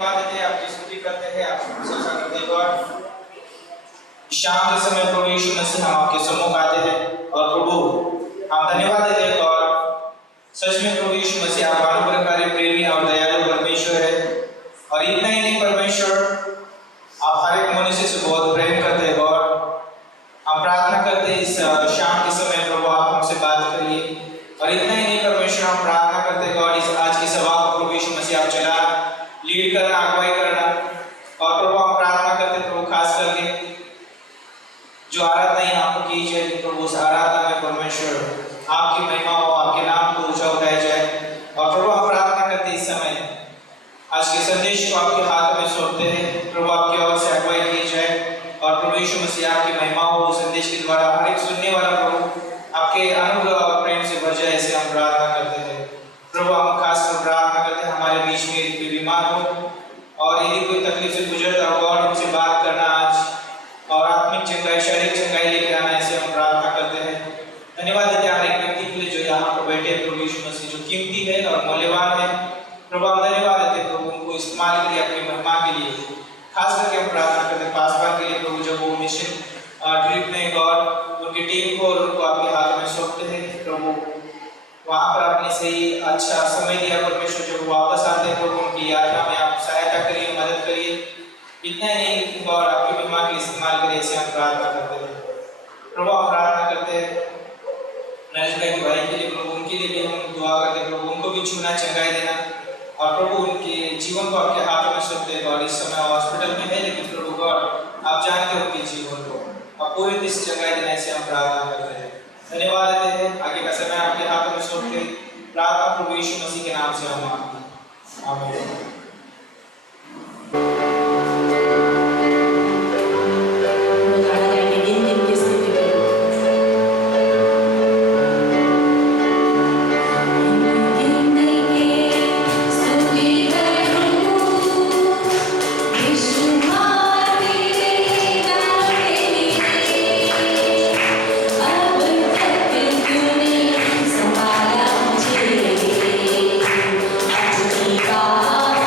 आपकी स्तुति करते हैं, आपकी प्रशंसा करते हैं गॉड। शाम के समय प्रभु यीशु मसीह हम आपके सम्मुख आते हैं और प्रभु हम धन्यवाद देते हैं गॉड। सच में प्रभु यीशु मसीह आप अनुग्रहकारी, प्रेमी और दयालु परमेश्वर है। और इतना ही नहीं परमेश्वर, आप हर एक मनुष्य से बहुत प्रेम करते हैं गॉड। हम प्रार्थना करते हैं इस शाम के समय प्रभु आप हमसे बात करिए। और इतना ही नहीं परमेश्वर, हम प्रार्थना करते हैं गॉड इस आज की सभा को प्रभु यीशु मसीह आप चला लीड करना, अगुवाई करना। और प्रभु हम प्रार्थना करते हैं प्रभु खास करके जो आराधना यहाँ पर की जाए प्रभु उस आराधना में परमेश्वर आपकी महिमा हो, आपके नाम को ऊंचा उठाया जाए। और प्रभु हम प्रार्थना करते हैं इस समय आज के संदेश को आपके हाथ में सौंपते हैं प्रभु, आपकी ओर से अगुवाई की जाए। और प्रभु यीशु मसीह आपकी महिमा हो संदेश के द्वारा हर एक सुनने वाला प्रभु आपके अनुग्रह और प्रेम से भर जाए, ऐसे हम प्रार्थना करते हैं प्रभु। हम खासकर प्रार्थना करते हैं हमारे बीच में यदि कोई बीमार हो और यदि कोई तकलीफ से गुजरता हो और उनसे बात करना आज, और आत्मिक चंगाई, शारीरिक चंगाई लेकर आना, ऐसे हम प्रार्थना करते हैं। धन्यवाद देते हैं हर एक व्यक्ति के लिए जो यहाँ पर बैठे प्रभु यीशु मसीह, जो कीमती है और मूल्यवान है प्रभु। हम धन्यवाद देते हैं प्रभु उनको इस्तेमाल करिए अपनी महिमा के लिए। खास करके हम प्रार्थना करते हैं पासवान के लिए प्रभु, जब वो मिशन ट्रिप में गॉड उनकी टीम को और उनको आपके हाथ में सौंपते हैं प्रभु। वहाँ पर आपने सही अच्छा समय दिया परमेश्वर, जब वापस आते हैं प्रभु उनकी यात्रा में आप सहायता करिए, मदद करिए। इतना ही नहीं गॉड आपकी महिमा के इस्तेमाल करिए, ऐसे हम प्रार्थना करते हैं प्रभु। हम प्रार्थना करते हैं नरेश भाई भाई के लिए प्रभु, उनके लिए भी हम दुआ करते हैं प्रभु, उनको भी छूना, चंगाई देना। और प्रभु उनके जीवन को आपके हाथों में सौंपते हैं गॉड। इस समय हॉस्पिटल में है लेकिन प्रभु गॉड आप जानते हो उनके जीवन को, आप पूरी तरह से चंगाई देने से हम प्रार्थना करते हैं। धन्यवाद देते हैं, आगे का समय आपके हाथों में सौंपते हैं। प्रार्थना प्रभु यीशु मसीह के नाम से हम मांगते हैं, आमीन। संभाला मुझे, आज की बात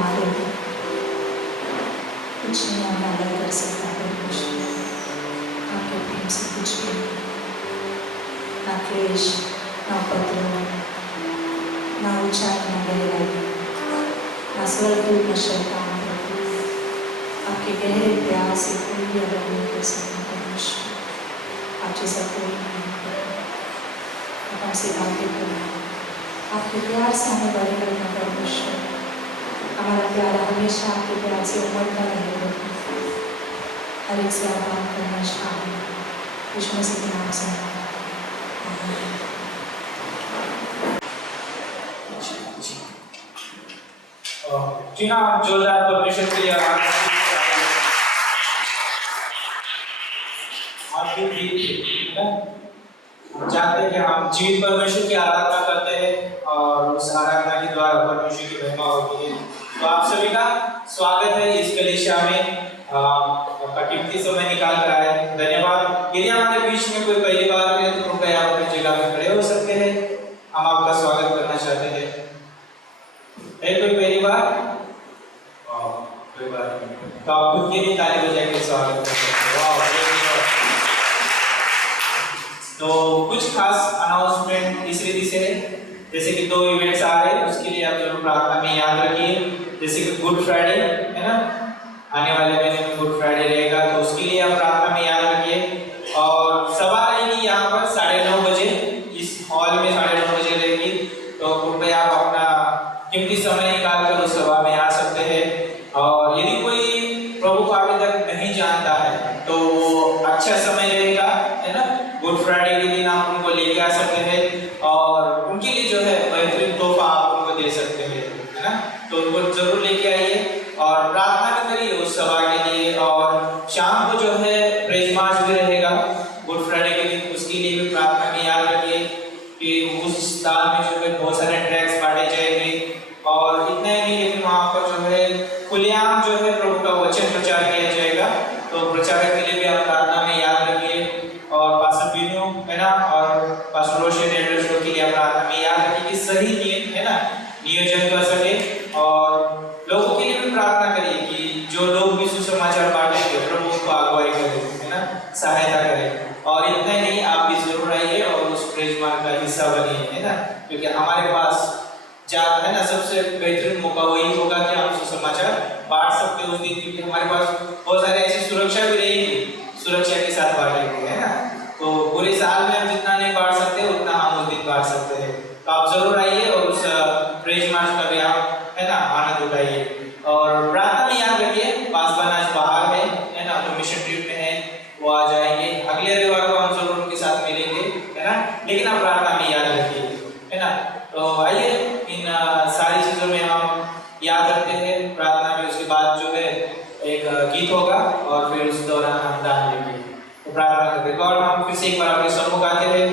हमारे हो, कुछ नहीं हमें अलग कर सकता परमेश्वर। आपके प्रेम से कुछ भी नहीं, ना क्लेश, ना उपद्रव, ना ऊंचाई, ना गहराई, ना स्वर्गदूत, ना शैतान प्रभु। आपके गहरे प्यार से कोई भी अलग नहीं कर सकता परमेश्वर। आप जैसा कोई नहीं है। आप हमसे बातें करना, आपके प्यार से हमें बड़े करना परमेश्वर। हमारा प्यार हमेशा आपके प्यार से उमड़ता रहेगा। हर एक से आप बात करना शामिल यीशु मसीह के नाम से। जी हाँ, जोरदार परमेश्वर के लिए आप जानते हैं कि हम जीवित परमेश्वर की आराधना करते हैं और उस आराधना के द्वारा परमेश्वर की महिमा होती है। तो आप सभी का स्वागत है इस कलीसिया में। आपका कीमती समय निकाल कर आए, धन्यवाद। यदि हमारे बीच में कोई पहली बार है तो कृपया आप अपनी जगह पर खड़े हो सकते हैं। हम आपका स्वागत करना चाहते हैं। है कोई पहली बार? कोई बात नहीं, तो आप खुद के लिए ताली बजा के स्वागत कर सकते हैं। तो कुछ खास अनाउंसमेंट इस रीति से है, जैसे कि 2 इवेंट्स आ रहे हैं, उसके लिए आप जरूर प्रार्थना में याद रखिए। जैसे कि गुड फ्राइडे है ना, आने वाले महीने में गुड फ्राइडे रहेगा, तो उसके लिए आप प्रार्थना में याद रखिए। और सभा रहेगी यहाँ पर 9:30 बजे, इस हॉल में 9:30 बजे रहेगी। तो कृपया आप अपना कीमती समय निकाल कर उस सभा में आ सकते हैं। और यदि कोई प्रभु को अभी तक नहीं जानता है तो अच्छा समय रहेगा, है ना। गुड फ्राइडे के दिन आप उनको लेके आ सकते हैं और उनके लिए जो है बेहतरीन तोहफा आप उनको दे सकते हैं, है ना। तो उनको जरूर लेके आइए और प्रार्थना भी करिए उस सभा के लिए। और शाम को जो है प्रेज मार्च भी रहेगा गुड फ्राइडे के दिन, उसके लिए भी प्रार्थना में याद रखिए कि उस स्थान में जो है बहुत सारे ट्रैक्स बांटे जाएंगे। और इतना ही नहीं, लेकिन वहाँ पर जो है खुलेआम जो है प्रभु का वचन प्रचार किया जाएगा। तो प्रचारक के लिए भी आप प्रार्थना में याद रखिए। और पास्टर बीनू है ना, और पास्टर रोशन एल्डर्स के लिए आप प्रार्थना में याद रखिए कि सही है ना नियोजन कर सके। और लोगों के लिए भी प्रार्थना करिए कि जो लोग भी सुसमाचार बांटेंगे प्रभु उनको अगुवाई करे, है ना, सहायता करे। और इतना ही नहीं, आप भी जरूर आइए और उस प्रेज मार्च का हिस्सा बनिए, है ना, क्योंकि हमारे पास है ना सबसे बेहतरीन मौका वही होगा कि आप सुसमाचार बांट सकते हो उस दिन, क्योंकि हमारे पास बहुत सारे ऐसी सुरक्षा भी रहेगी, सुरक्षा के साथ बांटेंगे, है ना। तो पूरे साल में हम जितना नहीं बांट सकते उतना हम उस दिन बांट सकते हैं। तो आप जरूर आइए और उस प्रेज मार्च का भी आप, है ना, आनंद उठाइए। और प्रार्थना में याद रखिए पासवान आज बाहर है ना, तो मिशन ट्रिप में है, वो आ जाएंगे। अगले रविवार को हम जरूर उनके साथ मिलेंगे, है ना, लेकिन आप प्रार्थना में याद रखिए, है ना। तो आइए इन सारी चीजों में हम याद रखते हैं प्रार्थना में। उसके बाद जो है एक गीत होगा और फिर उस दौरान हम दान लेंगे। तो प्रार्थना करते हैं। गॉड, हम फिर से एक बार आपके सम्मुख आते हैं,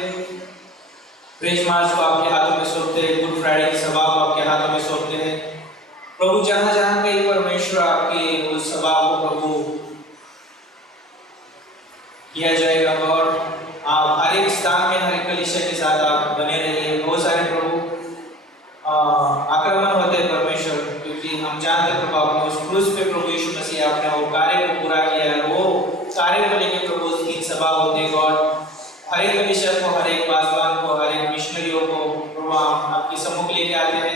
प्रेज मार्च को आपके हाथों में सौंपते हैं, गुड फ्राइडे की सभा को आपके हाथों में सौंपते हैं प्रभु। जहाँ जहाँ कहीं परमेश्वर आपकी उस सभा को प्रभु किया जाएगा गॉड, आप हर एक स्थान में हर एक कलीसिया के साथ आप बने रहिए। बहुत सारे प्रभु आक्रमण होते हैं परमेश्वर, क्योंकि हम जानते हैं प्रभु आपने उस क्रूस पे प्रभु यीशु मसीह आपने वो कार्य को पूरा किया है। वो कार्य को लेकर प्रभु उस दिन सभा होते हैं गॉड, हर एक कलीसिया को, हर एक पासवान को, हर एक मिशनरियों को प्रभु आपके सम्मुख लेके आते हैं।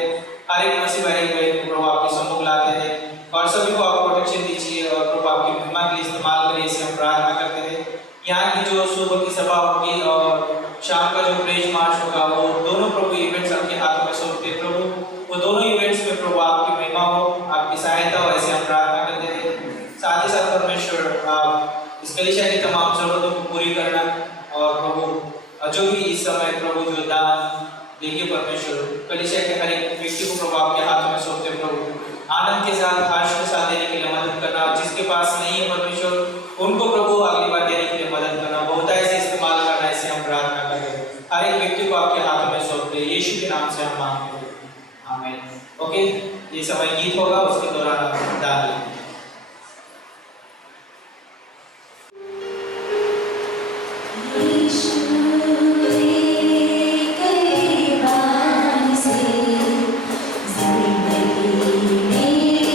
हर एक मसीह भाई बहन को प्रभु आपके सम्मुख लाते हैं और सभी को आप प्रोटेक्शन दीजिए और प्रभु आपकी महिमा के लिए इस्तेमाल करिए, इसे हम प्रार्थना करते हैं। यहाँ की जो सुबह की सभा होगी और शाम का जो प्रेज मार्च होगा, वो दोनों प्रभु इवेंट्स आपके हाथों में सौंपते हैं प्रभु। वो दोनों इवेंट्स में प्रभु आपकी महिमा हो, आपकी सहायता हो, ऐसे हम प्रार्थना करते हैं। साथ ही साथ परमेश्वर आप इस कलीसिया की तमाम जरूरतों को पूरी करना और प्रभु जो भी इस समय प्रभु जो दान देंगे परमेश्वर, कलीसिया के हर एक व्यक्ति को प्रभु आपके हाथों में सौंपते हैं प्रभु। आनंद के साथ, हर्ष के साथ देने के लिए मदद करना। जिसके पास नहीं है परमेश्वर, उनको प्रभु अगली बार देने के लिए मदद करना, बहुतायत से इस्तेमाल करना, ऐसे हम प्रार्थना करते हैं। हर एक व्यक्ति को आपके हाथों में सौंपते हैं, यीशु के नाम से हम मांगते हैं, आमीन। ओके, ये समय गीत होगा, उसके दौरान हम दान लेंगे। जिंदगी में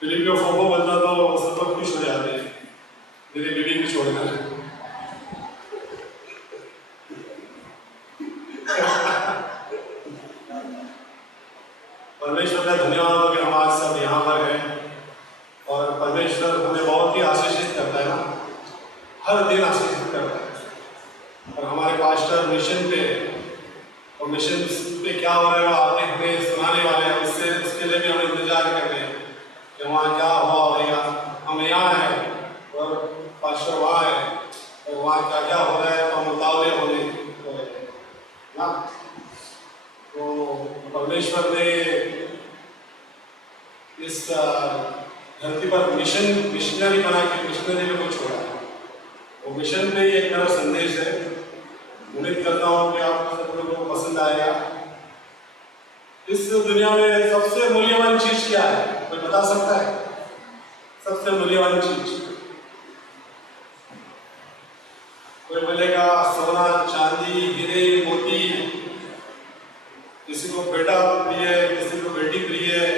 फिलिपियो फोफो बनता तो सब लोग खुश हो जाते हैं मेरे बीवी को छोड़कर। परमेश्वर का धन्यवाद हो कि हम आज सब यहाँ पर हैं और परमेश्वर हमें बहुत ही आशीषित करता है ना, हर दिन आशीषित करता है। और हमारे पास्टर मिशन पे और मिशन पे क्या हो रहा है वो आपने हमें सुनाने वाले हैं, उससे उसके लिए भी हम इंतजार कर रहे हैं कि वहाँ क्या हुआ होगा। हम यहाँ हैं और पास्टर वहाँ है और वहाँ क्या क्या हो रहा है तो हम उतावले होने ना। तो परमेश्वर ने इस धरती पर मिशनरी बना के मिशनरी को छोड़ा है। वो मिशन पे एक मेरा संदेश है, उम्मीद करता हूँ कि आप सब लोगों को पसंद आएगा। इस दुनिया में सबसे मूल्यवान चीज क्या है, कोई बता सकता है? सबसे मूल्यवान चीज कोई बोलेगा सोना चांदी हीरे मोती, किसी को बेटा प्रिय है, किसी को बेटी प्रिय है,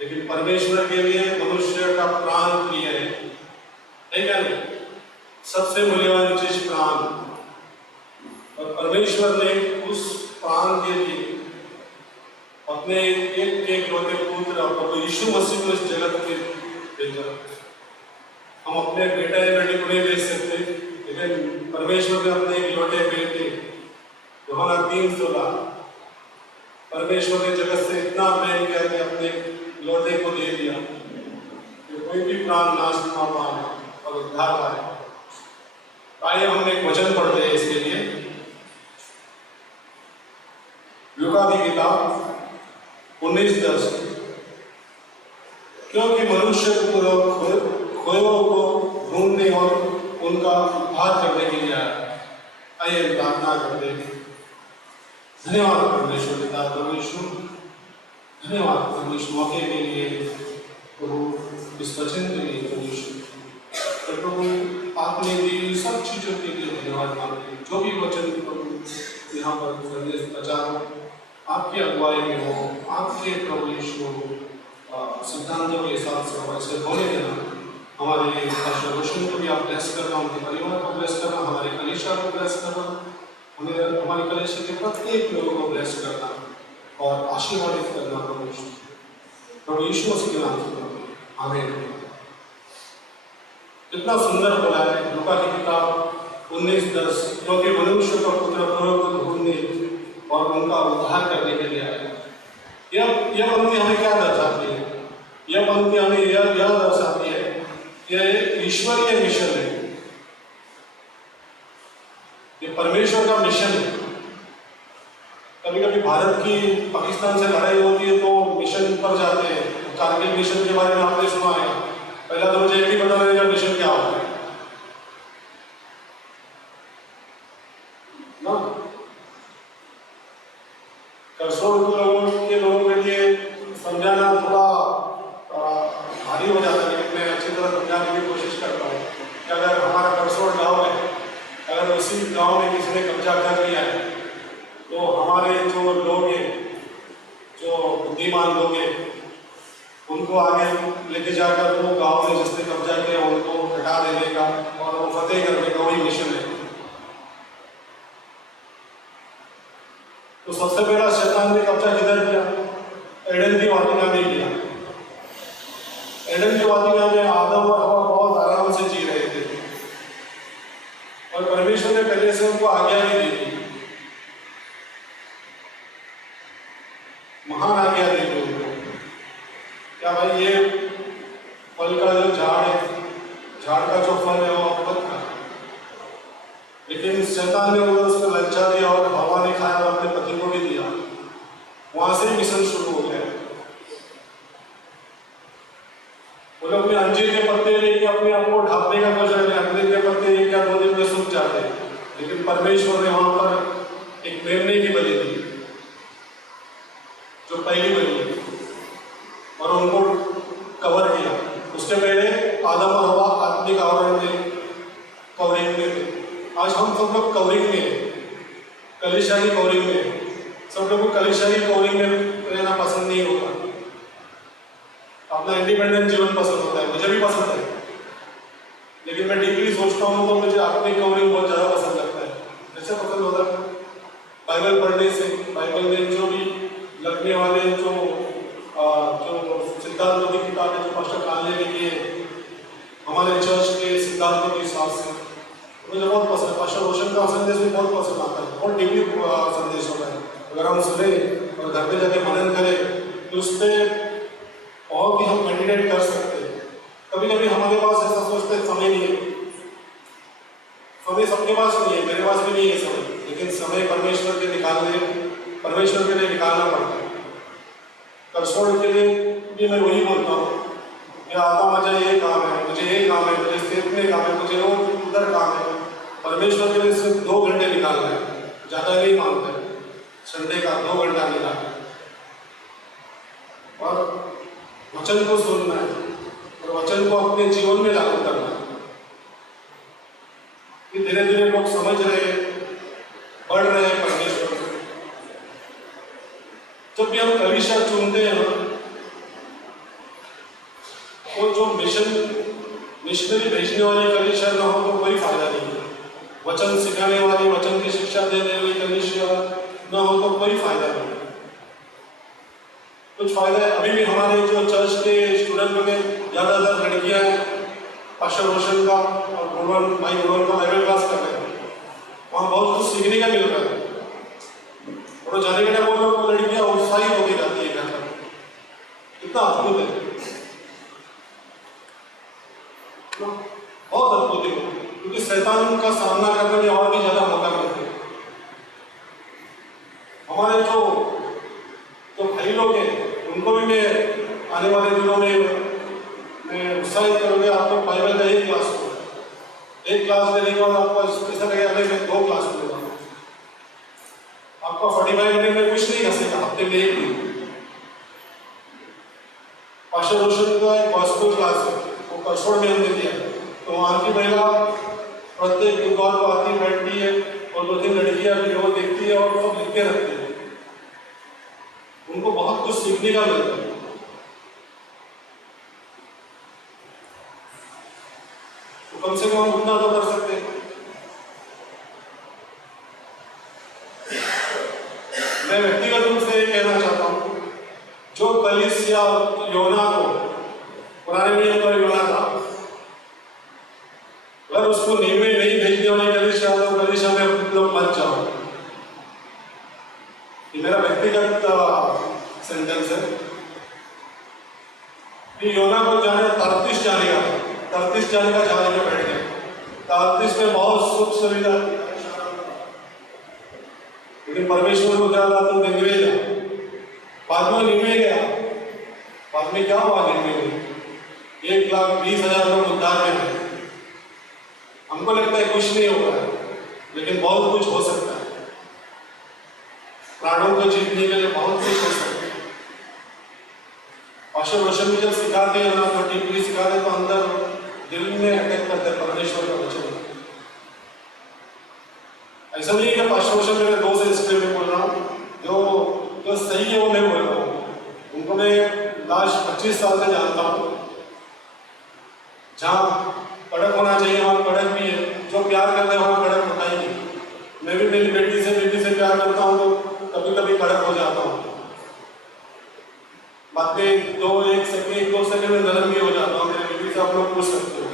लेकिन परमेश्वर के लिए मनुष्य का प्राण प्रिय है क्या नहीं? सबसे मूल्यवान चीज प्राण, और परमेश्वर ने उस प्राण के लिए अपने एक लौटे पुत्र प्रभु यीशु मसीह को इस जगत में भेजा। हम अपने बेटा या बेटी को नहीं भेज सकते, लेकिन परमेश्वर ने अपने एक लौटे बेटे यूहन्ना 3:16 परमेश्वर ने जगत से इतना प्रेम किया कि अपने लौटे को दे दिया कि कोई भी प्राण नाश ना पाए और उद्धार पाए। आइए हम एक वचन पढ़ते हैं इसके लिए, लूका की किताब 19:10। क्योंकि मनुष्य खोयों को ढूंढने और उनका उद्धार करने के लिए आया। आइए प्रार्थना करते हैं। धन्यवाद परमेश्वर पिता प्रभु यीशु, धन्यवाद प्रभु इस मौके के लिए, प्रभु इस वचन के लिए प्रभु यीशु। प्रभु आपने दी सब चीजों के लिए धन्यवाद मांगते हैं। जो भी वचन प्रभु यहाँ पर संदेश प्रचार आपकी अगुवाई में हो, आपके प्रभु यीशु सिद्धांतों के हिसाब से वैसे होने देना। हमारे पास्टर रोशन को भी आप ब्लेस करना, उनके परिवार को ब्लेस करना, हमारे कलीसिया को ब्लेस करना, हमें हमारे कलीसिया के प्रत्येक लोगों को ब्लेस करना और आशीर्वादित करना प्रभु यीशु मसीह के नाम से आमीन। इतना सुंदर बोला है लूका की किताब 19:10, क्योंकि मनुष्य का पुत्र खोयों को ढूंढने और उनका उद्धार करने के लिए आया। यह पंक्ति हमें क्या दर्शाती है? यह पंक्ति हमें यह दर्शाती है कि यह ईश्वरीय मिशन है, ये परमेश्वर का मिशन है। कभी कभी भारत की पाकिस्तान से लड़ाई होती है तो मिशन पर जाते हैं, कारगिल मिशन के बारे में आपने सुना है। पहला तो मुझे ये भी पता नहीं मिशन क्या होता है ना। करसोल लोगों के लिए समझाना थोड़ा भारी हो जाता है, लेकिन मैं अच्छी तरह समझाने की कोशिश करता हूँ कि अगर हमारा करसोल गाँव है, अगर उसी गांव में किसी ने कब्जा कर लिया है तो हमारे जो लोग हैं, जो बुद्धिमान लोग हैं, उनको आगे लेके जाकर वो गांव में जिसने कब्जा किया उनको हटा देने का और वो फतेह करने का वही मिशन है। तो सबसे पहला शैतान ने कब्जा किधर किया? एडन की वाटिका में किया। एडन की वाटिका में आदम और हवा बहुत आराम से जी रहे थे और परमेश्वर ने पहले से उनको आज्ञा भी दी थी, महान आज्ञा दी थी उनको, क्या भाई ये फल का जो झाड़ है, झाड़ का जो फल है वो आप मत खाना। लेकिन शैतान ने उधर उसको ललचा दिया और हवा ने खाया और अपने पति को भी दिया। वहां से मिशन शुरू हो गया। वो लोग अपने अंजीर के पत्ते लेके अपने आप को ढांपने का कोशिश करते, अंजीर के पत्ते एक या 2 दिन में सूख जाते, लेकिन परमेश्वर ने वहां पर एक मेमने की बलि दी, जो पहली बलि है, और उनको कवर किया। उसके पहले आदम और हवा आत्मिक आवरण में कवरिंग में थे। आज हम सब लोग कवरिंग में, कलीसियाई कवरिंग में, सब लोगों को कलीसियाई कवरिंग में रहना पसंद नहीं होता, अपना इंडिपेंडेंट जीवन पसंद होता है। मुझे भी पसंद है, लेकिन मैं डीपली सोचता हूँ तो मुझे आत्मिक कवरिंग बहुत ज़्यादा पसंद लगता है। कैसे पसंद होता है? बाइबल पढ़ने से, बाइबल में जो भी लगने वाले जो सिद्धांतों की किताबें जो पास्टर काले लिखी है हमारे चर्च के सिद्धांतों के हिसाब से, मुझे बहुत पसंद है। पास्टर रोशन का संदेश भी बहुत पसंद आता है, बहुत डीपली संदेश होता है। अगर हम सुने और घर पे जाके मनन करें तो उस पर और भी हम मेडिटेट कर सकते हैं। कभी कभी हमारे पास ऐसा सोचते हैं समय नहीं है, समय सबके पास नहीं है, मेरे पास भी नहीं है समय, लेकिन समय परमेश्वर के लिए निकालना पड़ता है। करसोल के लिए भी मैं वही बोलता हूँ कि आता मजा ये काम है, मुझे ये काम है, मुझे खेत में काम है, मुझे वो उधर काम है। परमेश्वर के लिए सिर्फ 2 घंटे निकालना है, ज़्यादा नहीं मांगते। संडे का 2 घंटा निकालना और वचन को सुनना है और वचन को अपने जीवन में लागू करना है। कि धीरे धीरे लोग समझ रहे हैं, बढ़ रहे हैं परमेश्वर से। जब भी हम कलीसिया चुनते हैं ना, वो जो मिशनरी भेजने वाली कलीसिया ना हो तो कोई फायदा नहीं है। वचन सिखाने वाली, वचन की शिक्षा देने वाली कलीसिया ना हो तो कोई फायदा नहीं है। कुछ फायदा है, अभी भी हमारे जो चर्च के स्टूडेंट में ज़्यादातर लड़कियां हैं, पास्टर रोशन का और भाई गुरवन का बाइबल क्लास कर रहे हैं। वहाँ बहुत कुछ सीखने का मिल रहा है और जाने के टाइम वो लोग लड़कियां उत्साहित होकर जाती है घर पर। कितना अद्भुत है, बहुत अद्भुत है, क्योंकि शैतान का सामना करने में और भी ज़्यादा मौका मिलता है। हमारे जो भाई लोग हैं उनको भी मैं आने वाले दिनों में मैं उत्साहित करूँगा। आप लोग बाइबल का एक क्लास लेने के बाद आपको ऐसा लगेगा मैं 2 क्लास लूँगा। आपका 45 मिनट में कुछ नहीं कर सकता, हफ्ते में एक दिन। पास्टर रोशन का एक गॉस्पेल क्लास है, वो करसोल में हमने दिया, तो वहाँ की महिला प्रत्येक बुधवार को आती बैठती है और 2-3 लड़कियाँ भी वो देखती है और सब लिख के रखती है। उनको बहुत कुछ सीखने का मिलता है। तो कम से कम उतना तो कर सकते हैं। मैं व्यक्तिगत रूप से कहना चाहता हूँ, जो कलीसिया योना को, पुराने नियम का योना था, अगर उसको नींवे नहीं भेजने वाली कलीसिया तो कलीसिया में लोग मत जाओ। ये मेरा व्यक्तिगत सेंटेंस है कि योना को जाने तर्तीस जाने का जहाज में बैठ गया। तर्तीस में बहुत सुख सुविधा, लेकिन परमेश्वर को क्या था तो निगवे जा, बाद में निगवे गया बाद में क्या हुआ गिनती में 1,20,000 लोग उद्धार में थे। हमको लगता है कुछ नहीं होगा, लेकिन बहुत कुछ हो सकता है। प्राणों को जीतने के लिए बहुत कुछ हो सकता है। पास्टर रोशन भी जब सिखाते हैं ना, तो डीपली सिखाते तो अंदर दिल में अटैक करते हैं परमेश्वर का वचन। ऐसा नहीं है कि पास्टर रोशन मेरे दोस्त हिस्ट्री में बोल रहा हूँ, जो सही है वो मैं बोल रहा हूँ। उनको मैं लास्ट 25 साल से जानता हूँ। जहाँ कड़क होना चाहिए वहाँ कड़क भी है, जो प्यार करता है वहाँ कड़क होता ही नहीं। मैं भी मेरी बेटी से प्यार करता हूँ तो कभी कभी कड़क हो जाता हूँ। बातें 1-2 सेकंड में नरम भी हो जाता हूँ। मेरे बेटी से आप लोग पूछ सकते हो।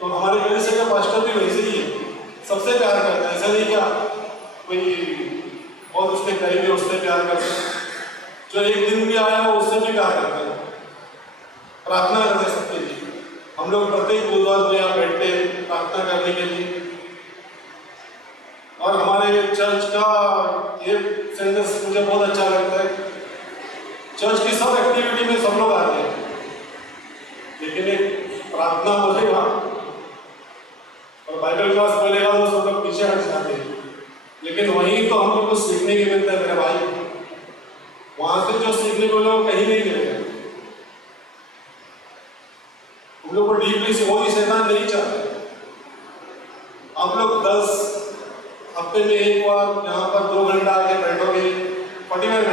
तो हमारे बेटे से का पास्टर भी वैसे ही है, सबसे प्यार करता है। ऐसा नहीं क्या कोई बहुत उसके करीब है उससे प्यार करता है, जो एक दिन भी आया वो उससे भी प्यार करता है। प्रार्थना करते सबके लिए। हम लोग प्रत्येक बुधवार को यहाँ बैठते हैं प्रार्थना करने के लिए। और हमारे चर्च का ये सेंटेंस मुझे बहुत अच्छा लगता है। चर्च की सब एक्टिविटी में सब लोग आते हैं, लेकिन एक प्रार्थना बोलेगा और बाइबल क्लास बोलेगा तो सब लोग पीछे हट जाते हैं। लेकिन वहीं तो हम लोग को सीखने के मिलता है मेरे भाई। वहां से जो सीखने को लोग कहीं नहीं मिलेगा। हम लोग को डीपली से वही शैतान नहीं चाहते। आप लोग 10 हफ्ते में एक बार यहाँ पर 2 घंटा आके बैठोगे, 45 मिनट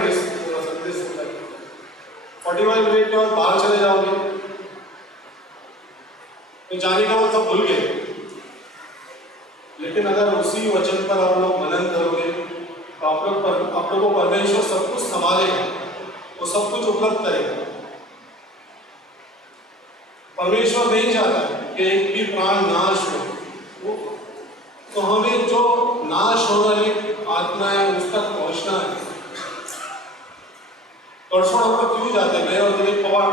45 मिनट के बाद बाहर चले जाओगे तो जाने का मतलब भूल गए। लेकिन अगर उसी वचन पर आप लोग मनन करोगे तो आप लोग को परमेश्वर सब कुछ संभालेगा, वो सब कुछ उपलब्ध करेगा। परमेश्वर नहीं चाहता कि एक भी प्राण नाश हो, तो हमें जो नाश होने वाली आत्मा है उस तक पहुंचना है। परसों हम लोग क्यों जाते हैं? मैं और दिलीप पवार,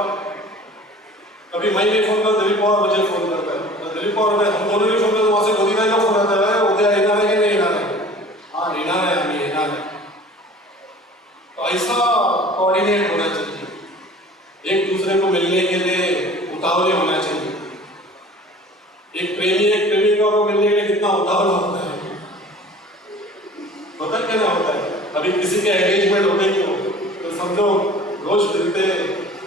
कभी मैं नहीं फोन करता, दिलीप पवार मुझे फोन करता है। दिलीप पवार में हम दोनों नहीं फोन करते, वहां से मोदी भाई का फोन आता है, उदय हिना है कि नहीं हिना है? हाँ हिना है, हमें हिना है। तो ऐसा कोऑर्डिनेट होना चाहिए, एक दूसरे को मिलने के लिए उतावले होना चाहिए। एक प्रेमिका को मिलने के लिए कितना उतावल होता है, पता क्या ना होता है। अभी किसी के एंगेजमेंट होते ही हो तो समझो रोज मिलते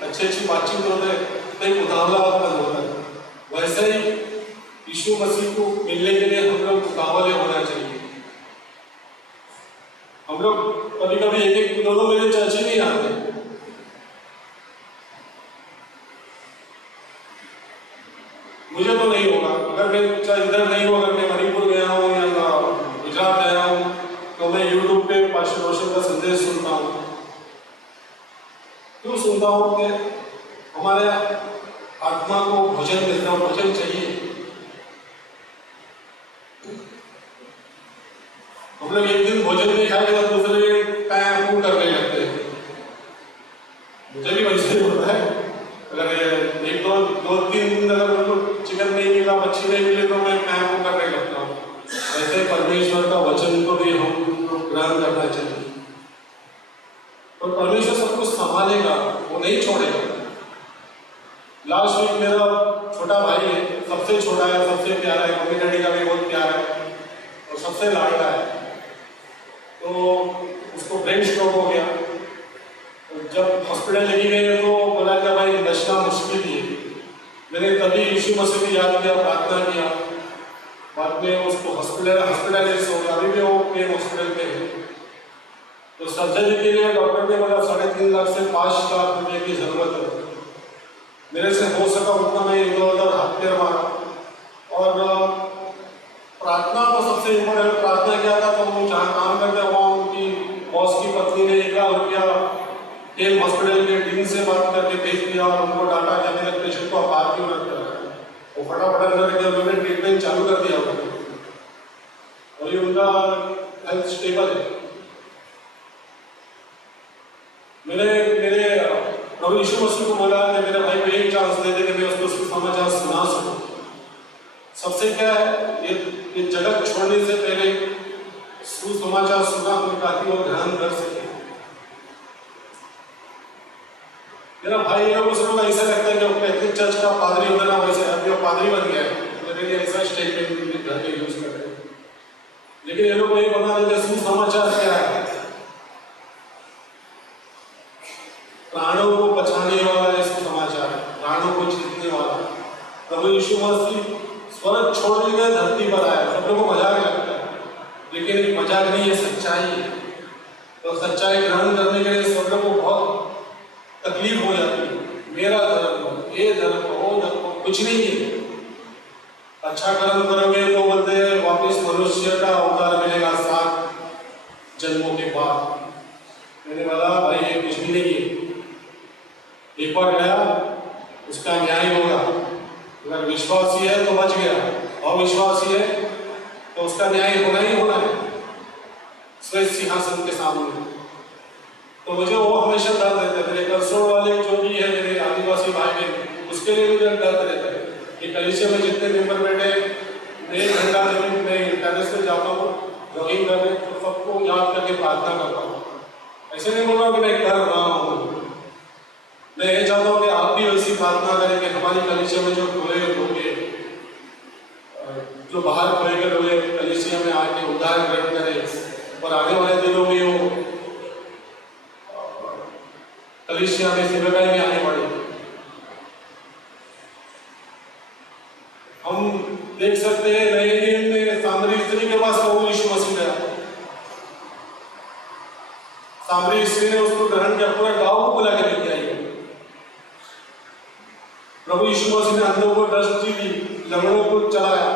अच्छी बातचीत होते तो एक उतावला उत्पन्न होता है। वैसे ही यीशु मसीह को मिलने के लिए हम लोग उतावले होना चाहिए। हम लोग कभी कभी एक दो मेरे चर्च ही नहीं आते। मुझे तो नहीं होगा, अगर मैं चाहे इधर नहीं हो, अगर मैं मणिपुर गया हूँ या गुजरात गया हूँ तो मैं यूट्यूब पे पास्टर रोशन का संदेश सुनता हूँ। क्यों सुनता हूँ? कि हमारे आत्मा को भोजन मिलता है, भोजन चाहिए। हम लोग एक दिन भोजन नहीं खाएंगे तो दूसरे टाइम करने लगते हैं। मुझे भी वैसे ही होता है। अगर एक दो तीन दिन अगर चिकन नहीं मिला, मच्छी नहीं मिली तो मैं काम करने लगता हूँ। ऐसे परमेश्वर का वचन को भी हम ग्रहण करना चाहिए। और परमेश्वर सब कुछ संभालेगा, वो नहीं छोड़ेगा। लास्ट वीक मेरा छोटा भाई है, सबसे छोटा है, सबसे प्यारा है, मम्मी डैडी का भी बहुत प्यारा है और सबसे लाडला है। तो उसको ब्रेन स्ट्रोक हो गया। जब हॉस्पिटल लेके गए तो बोला कि भाई बचना मुश्किल ही है। मैंने तभी यीशु मसीह की याद किया, प्रार्थना किया। बाद में उसको हॉस्पिटलाइज हो गया, अभी भी वो पेन हॉस्पिटल में है। तो सर्जरी के लिए डॉक्टर ने बोला 3.5 लाख से 5 लाख रुपए की जरूरत है। मेरे से हो सका उतना मैं इधर उधर हाथ पैर मारा और प्रार्थना तो सबसे इम्पोर्टेंट। प्रार्थना किया था तो वो जहाँ काम करते हैं वहाँ उनकी बॉस की पत्नी ने 1 लाख रुपया केम हॉस्पिटल के टीम से बात करके भेज दिया और उनको डाटा कि मेरे पेशेंट को आप बाहर क्यों रखते हैं। वो फटाफट अंदर उन्होंने ट्रीटमेंट चालू कर दिया और ये उनका हेल्थ स्टेबल है। मेरे प्रभु यीशु मसीह को बोला कि मेरे भाई को एक चांस दे दे कि मैं उसको सुसमाचार सुना सकूं। सबसे क्या है, ये जगत छोड़ने से पहले सुसमाचार सुना ताकि वो ध्यान कर सके। मेरा भाई है उसको ऐसा लगता है कि कैथलिक चर्च का पादरी होता ना वैसे अभी वो पादरी बन गया है, मेरे लिए ऐसा स्टेटमेंट घर पे यूज कर रहे हैं। लेकिन ये लोग नहीं बना रहे सुसमाचार क्या है, प्राणों को बचाने वाला है सुसमाचार, प्राणों को जीतने वाला। प्रभु यीशु मसीह स्वर्ग छोड़ के धरती पर आया। सब लोगों को मजाक लगता है, लेकिन एक मजाक नहीं है, सच्चाई है। तो सच्चाई ग्रहण करने के लिए सब लोगों को बहुत तकलीफ हो जाती है। मेरा धर्म, ये धर्म, वो धर्म, कुछ नहीं है। अच्छा कर्म करोगे तो बोलते हैं वापिस मनुष्य का अवतार मिलेगा 7 जन्मों के बाद। मैंने बोला भाई ये कुछ भी नहीं है, एक बार गया उसका न्याय होगा। अगर विश्वासी है तो बच गया, अविश्वासी है तो उसका न्याय होना ही होना है श्वेत सिंहासन के सामने। तो मुझे वो हमेशा डर रहता है, मेरे करसोड़ वाले जो भी है मेरे आदिवासी भाई बहन, उसके लिए मुझे डर रहता है कि कलीसिया में जितने मेंबर बैठे, 1 घंटा जब मैं टेरेस पे जाता हूँ जॉगिंग करने, तो सबको याद करके प्रार्थना करता हूँ। ऐसे नहीं बोल रहा कि मैं कर रहा हूँ, मैं ये चाहता हूँ कि आप भी वैसी प्रार्थना करें कि हमारी कलीसिया में जो खोए लोग, जो बाहर खोए गए लोग कलीसिया में आके उद्धार ग्रहण करें और आने वाले दिनों में वो कलीसिया में सेवकाई में आने बढ़े। हम देख सकते हैं नए नियम में सामरी स्त्री के पास प्रभु यीशु मसीह गया, सामरी स्त्री ने उसको ग्रहण किया, पूरा गांव को बुला के लेके आई। प्रभु यीशु मसीह ने अंधों को दृष्टि दी, लंगड़ों को चलाया,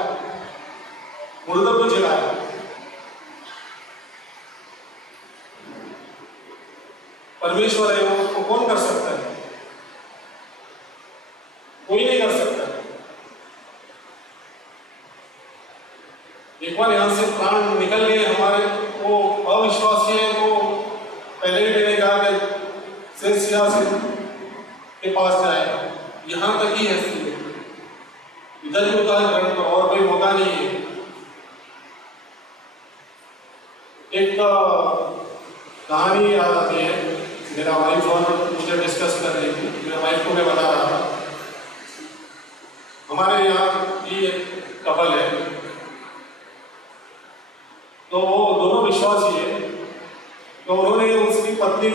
मुर्दों को जिलाया। परमेश्वर है, वो कौन कर सकता है? कोई नहीं कर सकता। एक बार यहां से प्राण निकल गए हमारे, वो अविश्वासी है, तो पहले भी मैंने कहा कि श्वेत सिंहासन के पास जाएगा, यहां तक ही है, इधर ही उतार ग्रहण करो और कोई मौका नहीं है। एक कहानी याद आती है, मेरा वाइफ और मुझे डिस्कस कर रही थी, मेरा वाइफ को मैं बता रहा था हमारे यहाँ की एक कपल है, तो वो दोनों विश्वासी है। तो उन्होंने उसकी पत्नी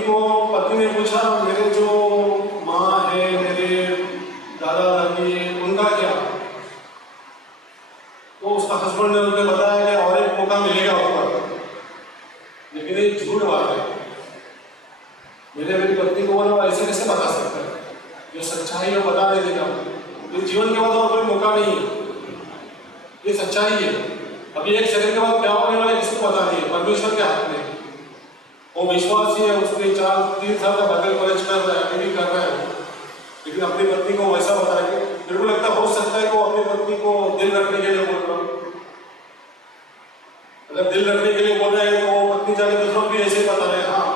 ने पूछा मेरे जो माँ है, मेरे दादा दादी है, उनका क्या? तो उसका हस्बैंड ने उन्हें बताया कि और एक मौका मिलेगा ऊपर, लेकिन ये झूठ बात है। मैंने मेरी पत्नी को बोला ऐसे कैसे बता सकता है, जो सच्चाई है बता नहीं देगा, तो जीवन के बाद और कोई मौका नहीं है, ये सच्चाई है। अभी 1 सेकंड के बाद क्या होने वाला है किसी को पता नहीं है, परमेश्वर के हाथ में। वो विश्वासी है, उसने 3 साल का बाइबल कॉलेज कर रहा है, अभी भी कर रहा है, लेकिन अपनी पत्नी को वैसा बताया कि मेरे को लगता हो सकता है कि वो अपनी पत्नी को दिल रखने के लिए बोल रहा है। अगर दिल रखने के लिए बोल रहे हैं तो वो पत्नी जाके दूसरों को भी ऐसे ही बता रहे हैं, हाँ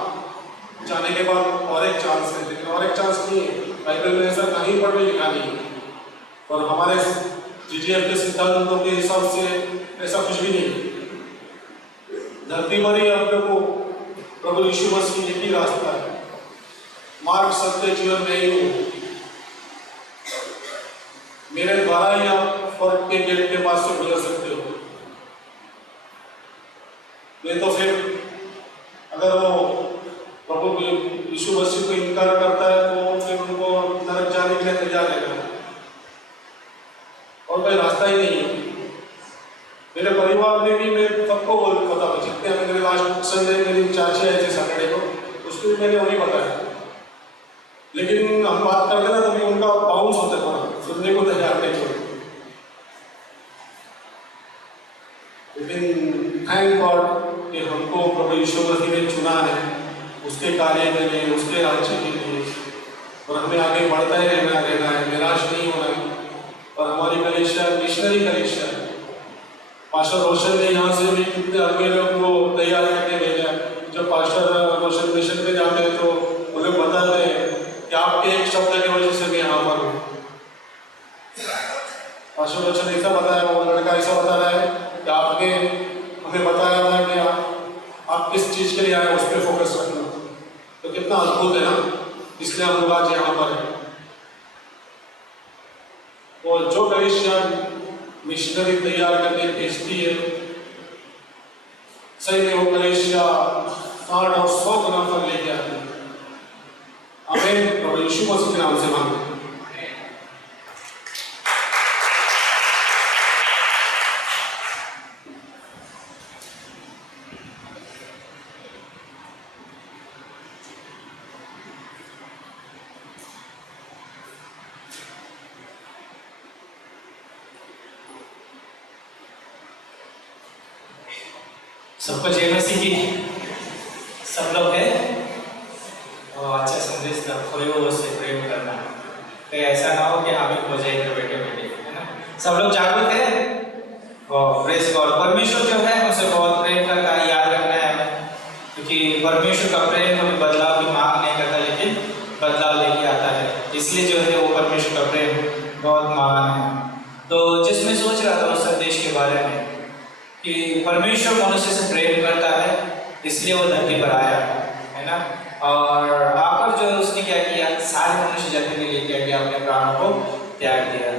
जाने के बाद और एक चांस है, लेकिन और एक चांस नहीं है। बाइबल में ऐसा कहीं पर भी लिखा नहीं है, और हमारे जीजीएफ के सिद्धांतों के हिसाब से ऐसा कुछ भी नहीं है। धरती पर ही अपने को प्रभु यीशु मसीह एक ही रास्ता है, मार्ग सत्य जीवन में ही हूँ, मेरे द्वारा ही आप स्वर्ग के गेट के पास से गुजर सकते हो। नहीं तो फिर अगर वो प्रभु यीशु मसीह को इनकार करता है तो फिर उनको नरक जाने के लिए तैयार रहना है, और कोई रास्ता ही नहीं है। मेरे परिवार में भी मैं सबको पता है, जितने मेरे लास्ट संडे मेरी चाची आई थी सैटरडे को, उसको भी मैंने वही बताया, लेकिन हम बात करते ना तभी उनका बाउंस होता था, सुनने को तैयार नहीं छोड़े। लेकिन थैंक गॉड कि हमको प्रभु यीशु मसीह ने चुना है उसके कार्य के लिए, उसके राज्य के लिए, और हमें आगे बढ़ता ही रहना है, निराश नहीं होना है। और हमारी कलीसिया मिशनरी कलीसिया है। पास्टर रोशन ने यहाँ से भी कितने अगले लोग को तैयार करके भेजा। जब पास्टर रोशन मिशन पे जाते हैं तो वो लोग बताते हैं कि आपके एक शब्द की वजह से मैं यहाँ पर हूँ। पास्टर रोशन ऐसा बताया, वो लड़का ऐसा बता रहा है कि आपने हमें बताया था कि आप किस चीज़ के लिए आए उस पर फोकस रखना। तो कितना अद्भुत है ना। इसलिए हम लोग आज यहाँ पर हैं। और जो कलीसिया मिशनरी तैयार करके भेजती है, सही में वो कलीसिया 60 और 100 गुना फल लेके आती है। आमीन। प्रभु यीशु मसीह के नाम से मांगते हैं। सबको जय मसीह की। सब लोग हैं और अच्छा संदेश का प्रयोग से प्रयोग करना, कहीं ऐसा ना हो कि हम ही हो जाए इधर बैठे बैठे, है ना। सब लोग जागरूक हैं और प्रेस गॉड। परमेश्वर जो है उसे बहुत प्रेम करता है, याद रखना है हमें, क्योंकि परमेश्वर का प्रेम कभी बदलाव की मांग नहीं करता, लेकिन बदलाव लेके आता है। इसलिए जो है वो परमेश्वर का प्रेम बहुत महान है। तो जिसमें सोच रहा था उस संदेश के बारे में कि परमेश्वर मनुष्य से प्रेम करता है, इसलिए वो धरती पर आया, है ना। और आकर जो उसने क्या किया, सारे मनुष्य जाति के लिए क्या किया, अपने प्राणों को त्याग दिया।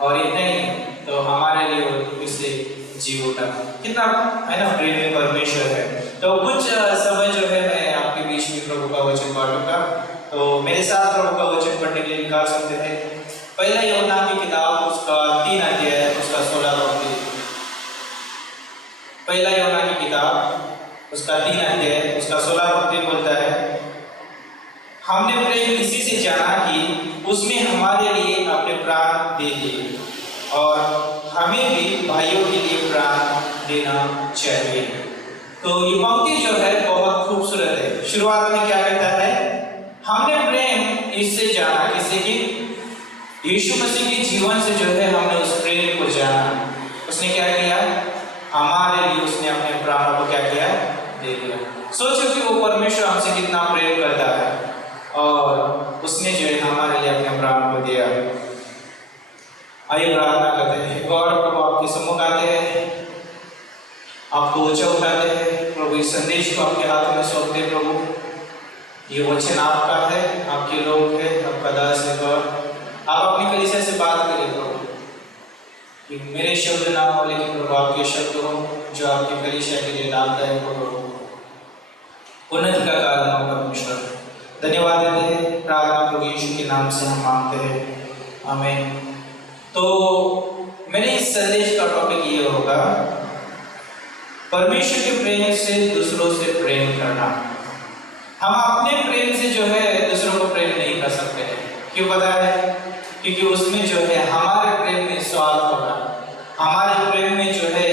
और इतना ही तो हमारे लिए वो इसलिए जीव उठा। कितना, है ना, प्रेमी परमेश्वर है। तो कुछ समय जो है मैं आपके बीच में प्रभु का वचन बांटूंगा। तो मेरे साथ प्रभु का वचन पढ़ने के लिए निकाल सकते थे पहला यूहन्ना की किताब, उसका 3 अध्याय, उसका 16 पद। पहला यूहन्ना की किताब, उसका 3 अध्याय, उसका 16 पद बोलता है, हमने प्रेम इसी से जाना कि उसमें हमारे लिए अपने प्राण दे दिए और हमें भी भाइयों के लिए प्राण देना चाहिए। तो ये पंक्ति जो है बहुत खूबसूरत है। शुरुआत में क्या कहता है, हमने प्रेम इससे जाना, किसी की यीशु मसीह के जीवन से जो है हमने उस प्रेम को जाना। उसने क्या किया, हमारे लिए उसने अपने प्राणों को क्या किया, दे दिया। सोचो कि वो परमेश्वर हमसे कितना प्रेम करता है और उसने जो है हमारे लिए अपने प्राण को दिया। आइए प्रार्थना करते हैं। गॉड, प्रभु आपके सम्मुख आते हैं, आपको ऊंचा उठाते हैं प्रभु। इस संदेश को आपके हाथों में सौंपते हैं प्रभु। ये वचन आपका है, आपके लोग हैं, आपका दास है गॉड। आप अपनी कलीसिया से बात करें प्रभु, कि मेरे शब्द ना हो लेकिन प्रभु आपके शब्द हो, जो आपकी कलीसिया के लिए लाभदायक हो प्रभु। उन्नति का कारण हो परमेश्वर। धन्यवाद देते हैं, प्रार्थना प्रभु यीशु के नाम से हम मांगते हैं, आमीन। तो मेरे इस संदेश का टॉपिक ये होगा, परमेश्वर के प्रेम से दूसरों से प्रेम करना। हम अपने प्रेम से जो है दूसरों को प्रेम नहीं कर सकते हैं। क्यों पता है? क्योंकि उसमें जो है हमारे प्रेम में स्वार्थ होगा, हमारे प्रेम में जो है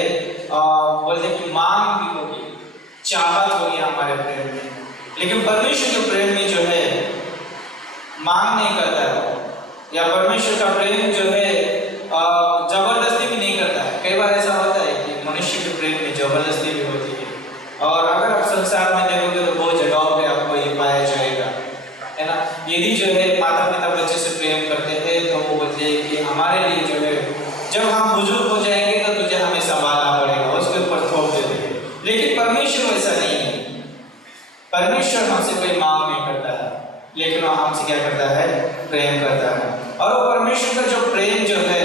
बोलते कि मांग भी होगी, चाहत होगी हमारे प्रेम में। लेकिन परमेश्वर के प्रेम में जो है मांग नहीं करता है, या परमेश्वर का प्रेम जो है जबरदस्ती भी नहीं करता है। कई बार ऐसा होता है कि मनुष्य के प्रेम में जबरदस्ती भी होती है, और अगर आप संसार में देखोगे तो बहुत जगहों पे आपको ये पाया जाएगा, है ना। यदि जो है माता पिता बच्चे से प्रेम करते हैं तो वो बोलते हैं कि हमारे लिए जो है जब हम बुजुर्ग हो जाएंगे तो तुझे हमें संभालना पड़ेगा, उसके ऊपर थोप देते हैं। लेकिन परमेश्वर वैसा नहीं है। परमेश्वर हमसे कोई मांग नहीं करता है, लेकिन वो हमसे क्या करता है, प्रेम करता है। और वो परमेश्वर का जो प्रेम जो है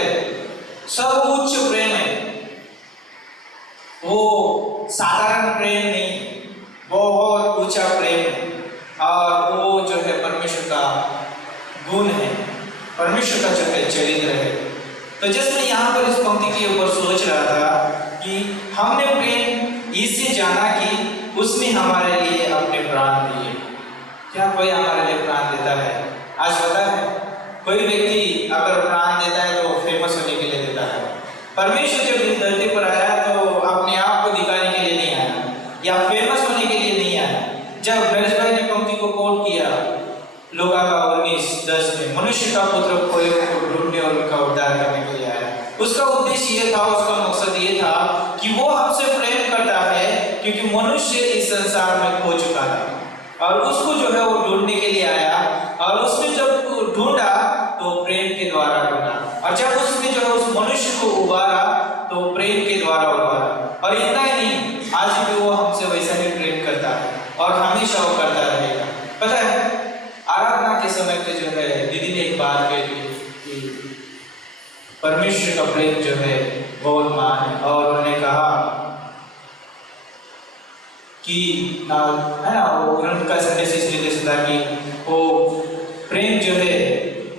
सर्वोच्च प्रेम है, वो साधारण प्रेम नहीं, वो बहुत ऊंचा प्रेम है। और वो जो है परमेश्वर का गुण है, परमेश्वर का जो है चरित्र है। तो जैसे मैं यहाँ पर इस पंक्ति के ऊपर सोच रहा था कि हमने प्रेम इससे जाना कि उसने हमारे लिए अपने प्राण दिए। क्या कोई हमारे लिए प्राण देता है? आज पता है, कोई व्यक्ति अगर प्राण देता है तो फेमस होने के लिए देता है। परमेश्वर जब इस धरती पर आया तो अपने आप को दिखाने के लिए नहीं आया, या फेमस होने के लिए नहीं आया। जब ब्रज भाई ने पंक्ति को कोट किया लूका का 19:10 में, मनुष्य का पुत्र खोए को ढूंढने और उनका उद्धार करने के लिए आया। उसका उद्देश्य ये था, उसका मकसद ये था कि वो हमसे प्रेम करता है क्योंकि मनुष्य इस संसार में खो चुका था और उसको जो है वो ढूंढने के लिए आया। और उसने जब ढूंढा तो प्रेम के द्वारा ढूंढा, और जब उसने जो है उस मनुष्य को उबारा तो प्रेम के द्वारा उबारा। और इतना ही नहीं, आज भी वो हमसे वैसा ही प्रेम करता है और हमेशा वो करता रहेगा। पता है, आराधना के परमेश्वर का प्रेम जो है बहुत महान है। और उन्होंने कहा कि है ना, वो उनका संदेश इसलिए दे सकता कि वो प्रेम जो है,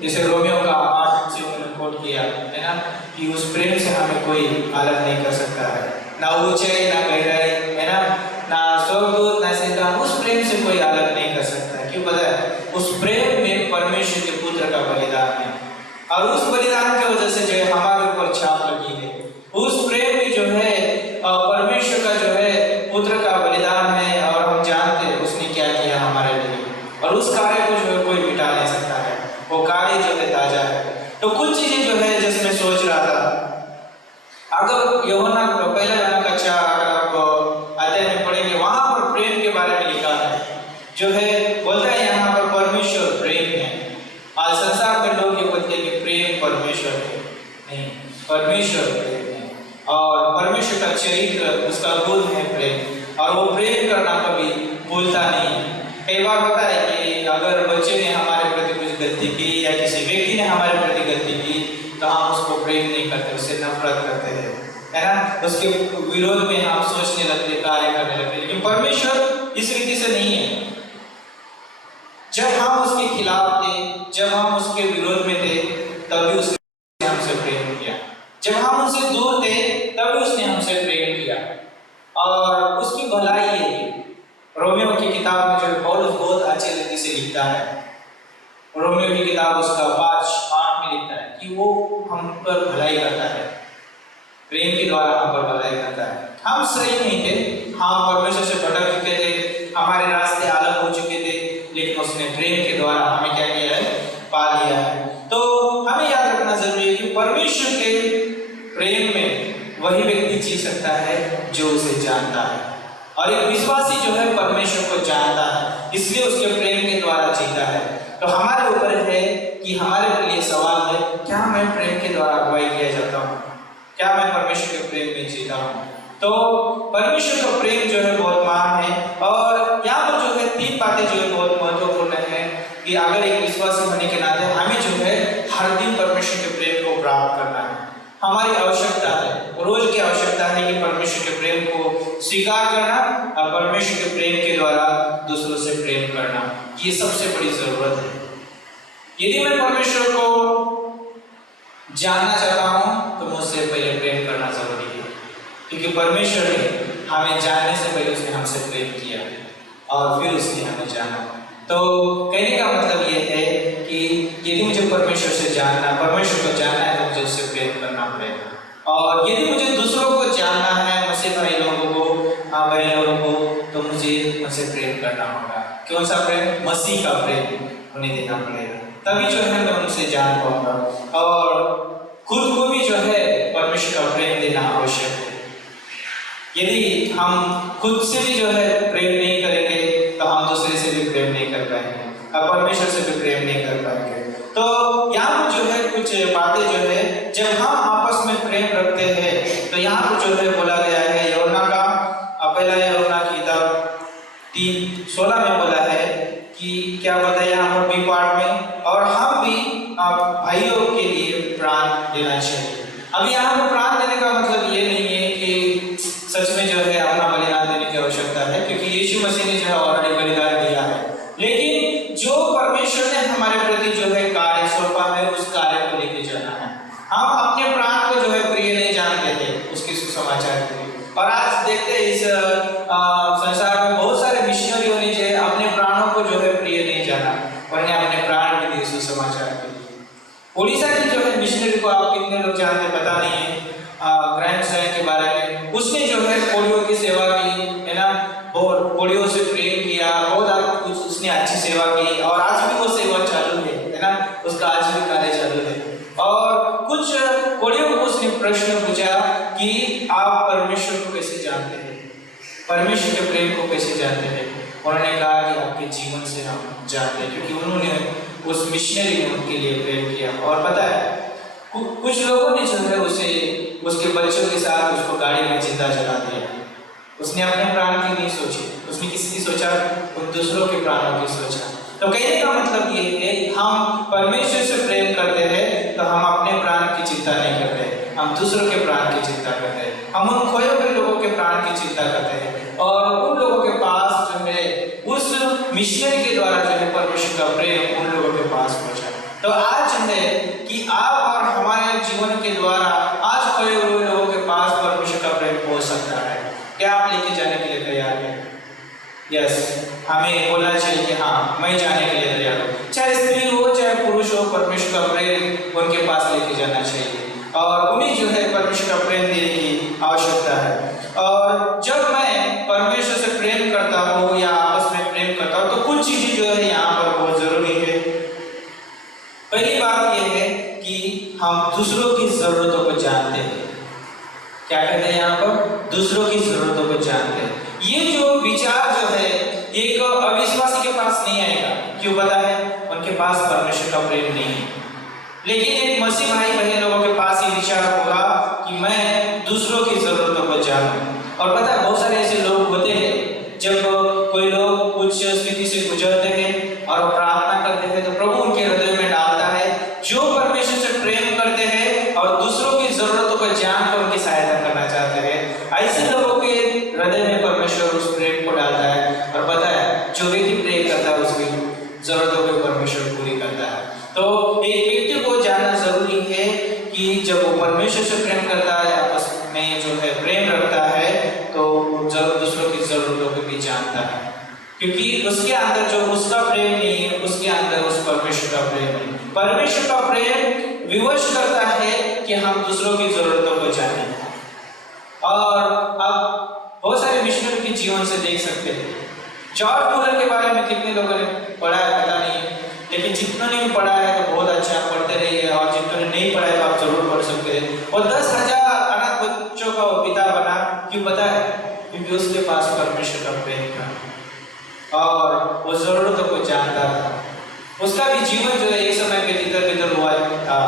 जैसे रोमियो का 8 से उन्होंने कोट किया है ना, कि उस प्रेम से हमें कोई अलग नहीं कर सकता है, ना ऊंचाई ना गहराई, है ना स्वर्गदूत ना शैतान, उस प्रेम से कोई अलग नहीं कर सकता है। क्यों पता है? उस प्रेम में परमेश्वर के पुत्र का बलिदान है, और उस बलिदान की वजह से जो है हमारे ऊपर छाप लगी है। उस प्रेम में जो है परमेश्वर का जो है पुत्र का बलिदान है, और हम जानते हैं उसने क्या किया हमारे लिए, और उस कार्य को जो है कोई मिटा नहीं सकता है, वो कार्य जो है ताजा है। तो कुछ चीजें जो है जिसमें सोच रहा था, अगर यूहन्ना पहला यूहन्ना का 4 अगर आप अध्याय में पढ़ेंगे, वहां पर प्रेम के बारे में लिखा है, जो है बोलता है यहाँ पर परमेश्वर प्रेम है। आज संसार में लोग ये बोलते हैं कि प्रेम परमेश्वर है, नहीं, परमेश्वर प्रेम है, और परमेश्वर का चरित्र, उसका गुण है प्रेम, और वो प्रेम करना कभी भूलता नहीं है। कई बार होता है कि अगर बच्चे ने हमारे प्रति कुछ गलती की या किसी व्यक्ति ने हमारे प्रति गलती की, तो हम उसको प्रेम नहीं करते, उससे नफरत करते हैं, है ना, उसके विरोध में हम सोचने लगते, कार्य करने लगते। लेकिन परमेश्वर इस रीति से नहीं है। जब हम उसके खिलाफ थे, जब हम उसके विरोध में थे, तभी उसने हमसे प्रेम किया। जब हम उनसे दूर थे, तभी उसने हमसे प्रेम किया, और उसकी भलाई है। रोमियो की किताब में जो पौलुस बहुत अच्छे रीति से लिखता है, रोमियो की किताब उसका 5:8 में लिखता है कि वो हम पर भलाई करता है, प्रेम के द्वारा हम पर भलाई करता है। हम सही नहीं थे, हम परमेश्वर से भटक चुके थे, हमारे रास्ते अलग हो चुके थे, लेकिन उसने प्रेम के द्वारा हमें क्या किया है? पा लिया है। तो हमें याद रखना जरूरी है कि परमेश्वर के प्रेम में वही व्यक्ति जी सकता है जो उसे जानता है, और एक विश्वासी जो है परमेश्वर को जानता है, इसलिए उसके प्रेम के द्वारा जीता है। तो हमारे ऊपर है कि हमारे लिए सवाल है, क्या मैं प्रेम के द्वारा अगुवाई किया जाता हूँ? क्या मैं परमेश्वर के प्रेम में जीता हूँ? तो परमेश्वर का प्रेम जो है बहुत महान है, और यहाँ पर जो है 3 बातें जो है बहुत महत्वपूर्ण है कि अगर एक विश्वासी होने के नाते हमें जो है हर दिन परमेश्वर के प्रेम को प्राप्त करना है। हमारी आवश्यकता है, रोज की आवश्यकता है कि परमेश्वर के प्रेम को स्वीकार करना, और परमेश्वर के प्रेम के द्वारा दूसरों से प्रेम करना, ये सबसे बड़ी जरूरत है। यदि मैं परमेश्वर को जानना चाहता हूँ, तो मुझसे पहले प्रेम करना जरूरी है, क्योंकि परमेश्वर ने हमें जानने से पहले उसने हमसे प्रेम किया, और फिर उसने हमें जाना। तो कहने का मतलब ये है कि यदि मुझे परमेश्वर से जानना, परमेश्वर को जानना है, तो मुझे उससे प्रेम करना पड़ेगा। और यदि मुझे दूसरों को जानना है, मसीह भाई लोगों को, बहन लोगों को, तो मुझे उनसे प्रेम करना होगा। कौन सा प्रेम? मसीह का प्रेम उन्हें देना पड़ेगा, तभी जो है मैं उनसे जान पाऊंगा। और खुद को भी जो है परमेश्वर का प्रेम देना आवश्यक है। यदि हम खुद से भी जो है प्रेम नहीं करेंगे, तो हम दूसरे से भी प्रेम नहीं कर पाएंगे, और परमेश्वर से भी प्रेम नहीं कर पाएंगे। तो यहाँ पर जो है कुछ बातें जो है, जब हम आपस में प्रेम रखते हैं, तो यहाँ पर जो है बोला गया है, यूहन्ना का पहला यूहन्ना की किताब 3:16 में बोला है कि क्या बताया यहाँ पर बी पार्ट में, और हम भी भाइयों के लिए प्राण देना चाहिए। अब यहाँ पर प्राण देने का मतलब ये नहीं है कि सच में जो है अपना बलिदान देने की आवश्यकता है, क्योंकि यीशु मसीह ने जो है ऑलरेडी बलिदान दिया है। लेकिन जो परमेश्वर ने हमारे प्रति जो है कार्य सौंपा है, उस कार्य को लेके जाना है। हम अपने प्राण को जो है प्रिय नहीं जानते थे उसके सुसमाचार के लिए, और आज देखते हैं इस संसार में बहुत सारे मिशनरियों ने जो है अपने प्राणों को जो है प्रिय नहीं जाना, और उन्हें अपने प्राण भी दिए सुसमाचार के लिए। उड़ीसा की जो है मिशनरी को आप कितने लोग जानते पता नहीं है, ग्रैंड के बारे में। उसने जो है पोलियो की सेवा की, है ना, और पोलियो से प्रेम किया, बहुत कुछ उसने अच्छी सेवा की, और आज भी वो सेवा चालू है ना, उसका आज भी कार्य चालू है। और कुछ पोलियो को उसने प्रश्न पूछा कि आप परमेश्वर को कैसे जानते हैं, परमेश्वर के प्रेम को कैसे जानते हैं? उन्होंने कहा कि आपके जीवन से हम जानते हैं, क्योंकि उन्होंने उस मिशनरी ने उनके लिए प्रेम किया। और पता है कुछ लोगों ने जो है उसे उसके बच्चों के साथ उसको गाड़ी में जिंदा जला दिया। उसने अपने प्राण की नहीं सोची, उसने किसी की सोचा, उन दूसरों के प्राणों की सोचा। तो कहने का मतलब ये है हम परमेश्वर से प्रेम करते हैं तो हम अपने प्राण की चिंता नहीं करते, हम दूसरों के प्राण की चिंता करते हैं, हम उन खोए हुए लोगों के प्राण की चिंता करते हैं और उन लोगों के पास जो है उस मिशनरी के द्वारा जो है परमेश्वर का प्रेम उन लोगों के पास पहुंचा। तो आज है कि आप और हमारे जीवन के द्वारा आज खोए हुए लोगों के पास परमेश्वर का प्रेम पहुंच सकता है। क्या आप लेके जाने के लिए तैयार हैं? यस, हमें बोलना चाहिए कि हाँ मैं जाने के लिए तैयार हूँ। चाहे स्त्री हो चाहे पुरुष हो, परमेश्वर का प्रेम उनके पास लेके जाना चाहिए और उन्हें जो है परमेश्वर का प्रेम देने की आवश्यकता है। और जब मैं परमेश्वर से प्रेम करता हूँ या आपस में प्रेम करता हूँ तो कुछ चीजें जो है यहाँ पर बहुत जरूरी है। पहली बात यह है कि हम दूसरों की जरूरतों को जानते हैं। क्या कहते हैं यहाँ पर? दूसरों की जरूरतों को जानते हैं। ये जो विचार जो है एक अविश्वासी के पास नहीं आएगा। क्यों पता है? उनके पास परमेश्वर का प्रेम नहीं है। लेकिन एक मसीह भाई बहन लोगों के पास ये विचार होगा कि मैं दूसरों की जरूरतों को जानूं। और पता है बहुत सारे ऐसे लोग होते हैं जब कोई लोग कुछ स्थिति से गुजरते हैं और प्रार्थना करते हैं तो प्रभु उनके हृदय में डालता है जो परमेश्वर से प्रेम करते हैं और दूसरों की जरूरतों को जानकर उनकी सहायता करना चाहते हैं। ऐसे लोगों के हृदय में परमेश्वर उस प्रेम को डालता है और पता है जो व्यक्ति प्रेम करता है उसकी जरूरतों को परमेश्वर पूरी करता है। तो एक व्यक्ति को जानना जरूरी है कि जब वो परमेश्वर से प्रेम करता है, आपस में जो है प्रेम रखता है तो दूसरों की जरूरतों को भी जानता है, क्योंकि उसके अंदर जो उसका प्रेम नहीं है उसके अंदर उस परमेश्वर का प्रेम है। परमेश्वर का प्रेम विवश करता है कि हम दूसरों की जरूरतों को जानें। और अब बहुत सारे मिशनरी के जीवन से देख सकते हैं। जॉर्ज मुलर के बारे में कितने लोगों ने पढ़ा है पता नहीं है, लेकिन जितनों ने भी पढ़ा है तो बहुत अच्छा, पढ़ते रहिए और जितनों ने नहीं पढ़ा है तो आप जरूर पढ़ सकते हैं। और 10,000 अनाथ बच्चों का वो पिता बना। क्यों पता है? क्योंकि उसके पास परमेश्वर का प्रेम था और वो जरूरतों को जानता था। उसका भी जीवन जो है एक समय पे तितर बितर हुआ था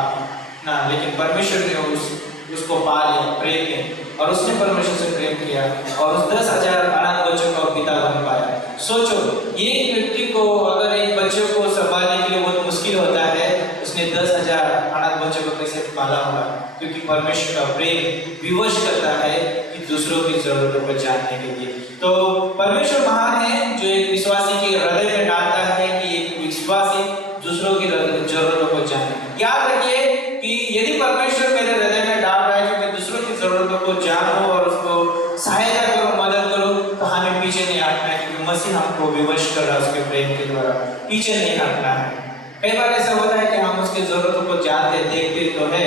ना, लेकिन परमेश्वर ने उसको पा लिया प्रेम में और उसने परमेश्वर से प्रेम किया और उस 10,000 अनाथ बच्चों का पिता बन पाया। सोचो, एक व्यक्ति को अगर एक बच्चे को संभालने के लिए बहुत मुश्किल होता है, उसने 10,000 अनाथ बच्चों को कैसे पाला होगा? क्योंकि परमेश्वर का प्रेम विवश करता है कि दूसरों की जरूरतों को जानने के लिए। तो परमेश्वर महान है जो एक विश्वासी के हृदय में डालता है कि एक विश्वासी दूसरों की जरूरतों को जाने। याद रखिए कि यदि परमेश्वर मेरे हृदय में डाल रहा है कि मैं दूसरों की जरूरतों को जानूं और उसको सहायता करूं, मदद करूं, तो हमें पीछे नहीं हटना है, क्योंकि मसीह हमको विवश कर रहा है उसके प्रेम के द्वारा। पीछे नहीं हटना है। कई बार ऐसा होता है कि हम उसकी जरूरतों को जानते देखते तो है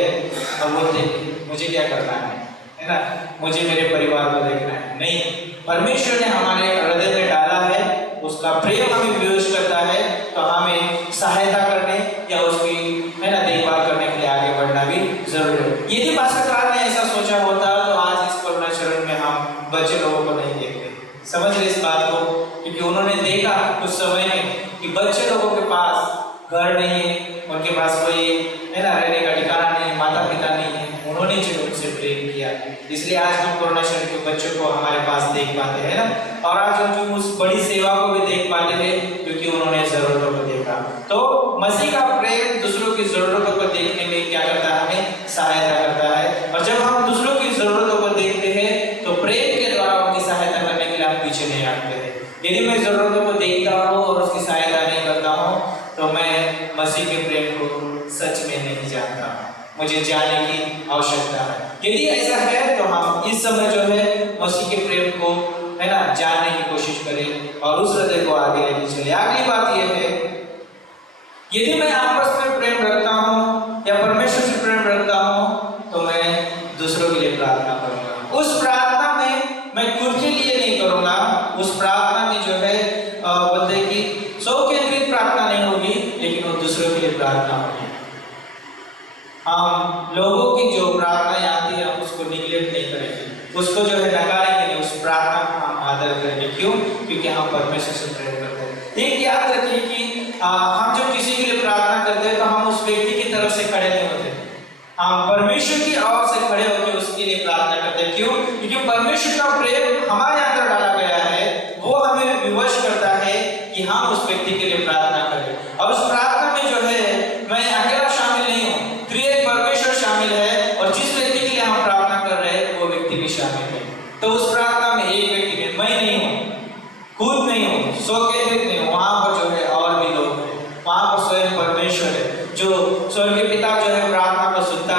और बोलते मुझे क्या करना है ना, मुझे मेरे परिवार को देखना है। नहीं, परमेश्वर ने हमारे हृदय में डाला है, उसका प्रेम हमें विवश करता है, तो हमें सहायता करने या उसकी है ना देखभाल करने के लिए आगे बढ़ना भी जरूरी है। यदि पास्टर ने ऐसा सोचा होता तो आज इस करुणा चरण में हम बच्चे लोगों को नहीं देखते। समझ रहे इस बात को? क्योंकि उन्होंने देखा कुछ समय में कि बच्चे लोगों के पास घर नहीं है, उनके पास कोई है ना रहने का ठिकाना नहीं, माता पिता नहीं है। उन्होंने जो उनसे प्रेम किया, इसलिए आज हम कोरोना शरीर के बच्चों को हमारे पास देख पाते हैं ना, और आज हम उस बड़ी सेवा को भी देख पाते हैं क्योंकि उन्होंने जरूरतों को देखा। तो मसीह का प्रेम दूसरों की जरूरतों को देखने में क्या करता है? हमें सहायता करता है। और जब हम दूसरों की जरूरतों को देखते हैं तो प्रेम के द्वारा उनकी सहायता करने के लिए हम पीछे नहीं हटते हैं। यदि मैं जरूरतों को देखता हूँ और उसकी सहायता नहीं करता हूँ तो मैं मसीह के प्रेम को सच में नहीं जानता। मुझे जानने की आवश्यकता है। यदि ऐसा है तो हम इस समय जो है मसीह के प्रेम को है ना जानने की कोशिश करें और उस हृदय को आगे लेके चले। अगली बात यह है, यदि मैं आपस में प्रेम रखता हूँ या परमेश्वर से प्रेम रखता हूँ तो मैं दूसरों के लिए प्रार्थना करूंगा। उस प्रार्थना में मैं खुद के लिए नहीं करूंगा, उस प्रार्थना में जो है बोलते कि सौ केंद्रित प्रार्थना नहीं होगी, लेकिन वो दूसरों के लिए प्रार्थना होगी। हम लोगों की जो प्रार्थना आती है हम उसको निगलेक्ट नहीं करेंगे, उसको जो है नकारेंगे नहीं, उस प्रार्थना को हम आदर करेंगे। क्यों? क्योंकि हम परमेश्वर से प्रेम करते हैं। एक याद रखिए कि हम जब किसी के लिए प्रार्थना करते हैं तो हम उस व्यक्ति की तरफ से खड़े नहीं होते, हम परमेश्वर की ओर से खड़े होकर उसके लिए प्रार्थना करते हैं। क्यों? क्योंकि परमेश्वर का प्रेम हमारे अंदर डाला गया है, वो हमें विवश करता है कि हम उस व्यक्ति के लिए प्रार्थना करें। स्व केंद्रित नहीं, वहां पर जो है और भी लोग हैं, वहां पर स्वयं परमेश्वर है जो स्वर्गीय पिता जो है प्रार्थना को सुनता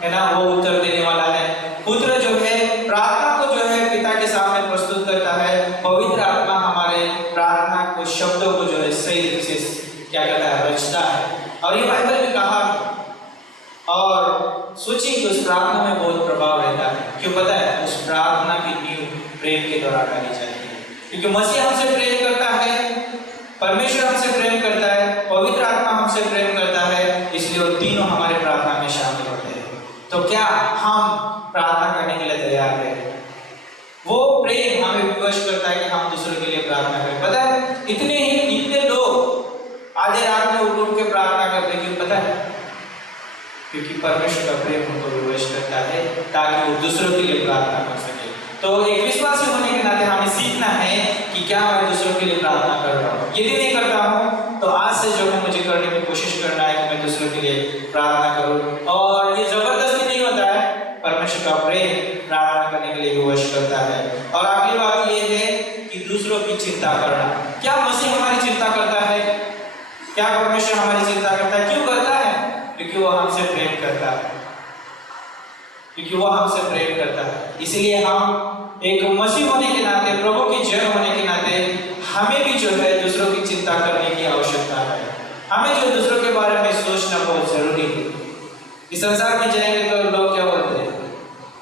है ना, वो उत्तर देने वाला है। पुत्र जो है प्रार्थना को जो है पिता के सामने प्रस्तुत करता है। पवित्र आत्मा हमारे प्रार्थना को, शब्दों को जो है सही रूप से क्या करता है, रचता है। और ये बाइबल में कहा है। और सोचिए कि उस प्रार्थना में बहुत प्रभाव रहता है। क्यों पता है? उस प्रार्थना की नींव प्रेम के द्वारा डाली जाती है, क्योंकि मसीह हमसे प्रेम करता है, परमेश्वर हमसे प्रेम करता है, पवित्र आत्मा हमसे प्रेम करता है, इसलिए वो तीनों हमारे प्रार्थना में शामिल होते हैं। तो क्या हम प्रार्थना करने के लिए तैयार हैं? वो प्रेम हमें विवश करता है कि हम दूसरों के लिए प्रार्थना करें। पता है इतने लोग आधे रात में उठ के प्रार्थना करते, क्यों पता है? क्योंकि परमेश्वर का प्रेम उनको विवश करता है ताकि वो दूसरों के लिए प्रार्थना कर सके। तो एक विश्वासी होने के नाते हमें सीखना है कि क्या मैं दूसरों के लिए प्रार्थना कर रहा हूँ। यदि नहीं करता हूँ तो आज से जो है मुझे करने की कोशिश करना है कि मैं दूसरों के लिए प्रार्थना करूँ। और ये जबरदस्ती नहीं होता है, परमेश्वर का प्रेम प्रार्थना करने के लिए विवश करता है। और अगली बात ये है कि दूसरों की चिंता करना। क्या मसीह हमारी चिंता करता है? क्या परमेश्वर हमारी चिंता करता है? क्यों करता है? क्योंकि वो हमसे प्रेम करता है, क्योंकि वो हमसे प्रेम करता है। इसलिए हम एक मसीह होने के नाते, प्रभु की जन होने के नाते हमें भी जो है दूसरों की चिंता करने की आवश्यकता है। हमें जो दूसरों के बारे में सोचना बहुत जरूरी है। इस संसार में जाएंगे तो लोग क्या बोलते हैं?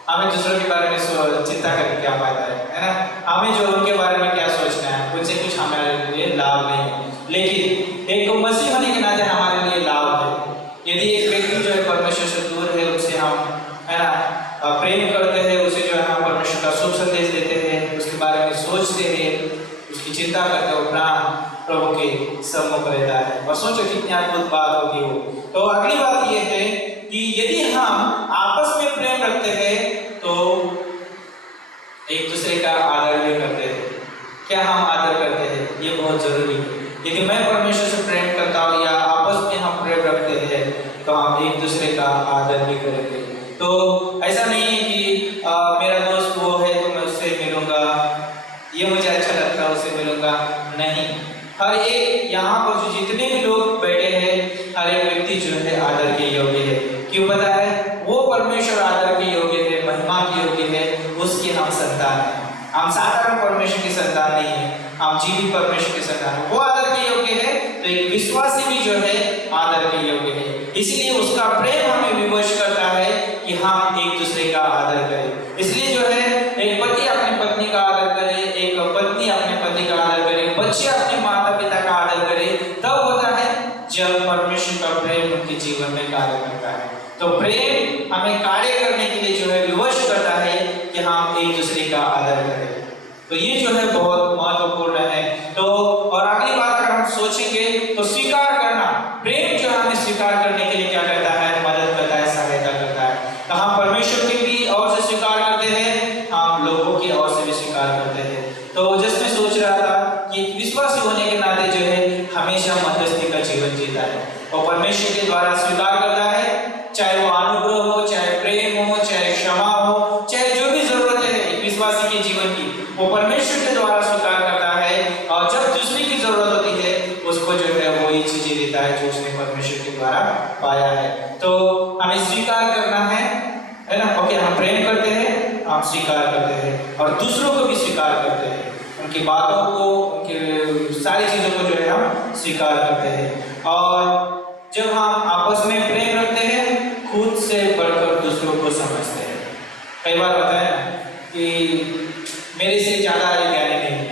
हमें दूसरों के बारे में चिंता करके क्या फायदा है ना? हमें जो उनके बारे में क्या सोचना है, उनसे कुछ हमारे लिए लाभ नहीं है। लेकिन एक मसीह होने के नाते हमारे लिए लाभ है। यदि एक व्यक्ति जो है परमेश्वर से दूर है, उससे हम है ना प्रेम करते हैं, उसे जो है हम परमेश्वर का शुभ संदेश देते हैं, उसके बारे में सोचते हैं, उसकी चिंता करते हैं, प्राण प्रभु के सम्मुख रहता है। और सोचो कितनी अद्भुत बात होगी वो। तो अगली बात ये है कि यदि हम आपस में प्रेम रखते हैं तो एक दूसरे का आदर भी करते हैं। क्या हम आदर करते हैं? ये बहुत जरूरी है। यदि मैं परमेश्वर से प्रेम करता हूँ या आपस में हम प्रेम रखते हैं तो हम एक दूसरे का आदर भी करेंगे। तो ऐसा नहीं है कि मेरा दोस्त वो है तो मैं उससे मिलूंगा, ये मुझे अच्छा लगता है उससे मिलूंगा, नहीं। हर एक यहाँ पर जो जितने भी लोग बैठे हैं, हर एक व्यक्ति जो है आदर के योग्य है। क्यों पता है? वो परमेश्वर आदर के योग्य है, महिमा के योग्य है, उसकी हम संतान है। हम साधारण परमेश्वर की संतान नहीं है, हम जीवित परमेश्वर की संतान है। वो आदर के योग्य है तो एक विश्वासी भी जो है आदर के योग्य है। इसलिए उसका प्रेम हमें विवश करता है कि हम एक दूसरे का आदर करें। इसलिए जो है एक पति अपनी पत्नी का आदर करे, एक पत्नी अपने पति का आदर करे, बच्चे अपने माता पिता का आदर करे। तब होता है जब परमेश्वर का प्रेम उनके जीवन में कार्य करता है। तो प्रेम हमें कार्य करने के लिए जो है विवश करता है कि हम एक दूसरे का आदर करें। तो ये जो है बहुत महत्वपूर्ण है। तो और अगली बात अगर हम सोचेंगे तो स्वीकार करना, प्रेम जो हमें स्वीकार करने के लिए क्या करता है? मदद करता है, सहायता करता है। तो हम परमेश्वर की भी ओर से स्वीकार करते हैं, हम लोगों की ओर से भी स्वीकार करते हैं। तो जिसमें सोच रहा था कि विश्वासी होने के नाते जो है हमेशा मध्यस्थी का जीवन जीता है और परमेश्वर के द्वारा स्वीकार करता है, चाहे वो अनुग्रह हो, चाहे प्रेम हो, चाहे क्षमा हो, चाहे जो भी जरूरत है एक विश्वासी के जीवन की, वो परमेश्वर के द्वारा स्वीकार करता है। और जब दूसरे की जरूरत होती है उसको जो है वही चीजें देता है जो उसने परमेश्वर के द्वारा पाया है। तो हमें स्वीकार करना है ना? ओके, हम प्रेम करते हैं, हम स्वीकार करते हैं और दूसरों को भी स्वीकार करते हैं, उनकी बातों को, उनके सारी चीजों को जो है हम स्वीकार करते हैं। और जब हम आपस में प्रेम रखते हैं, खुद से बढ़कर दूसरों को समझते हैं। कई बार होता है कि मेरे से ज्यादा ज्ञानी नहीं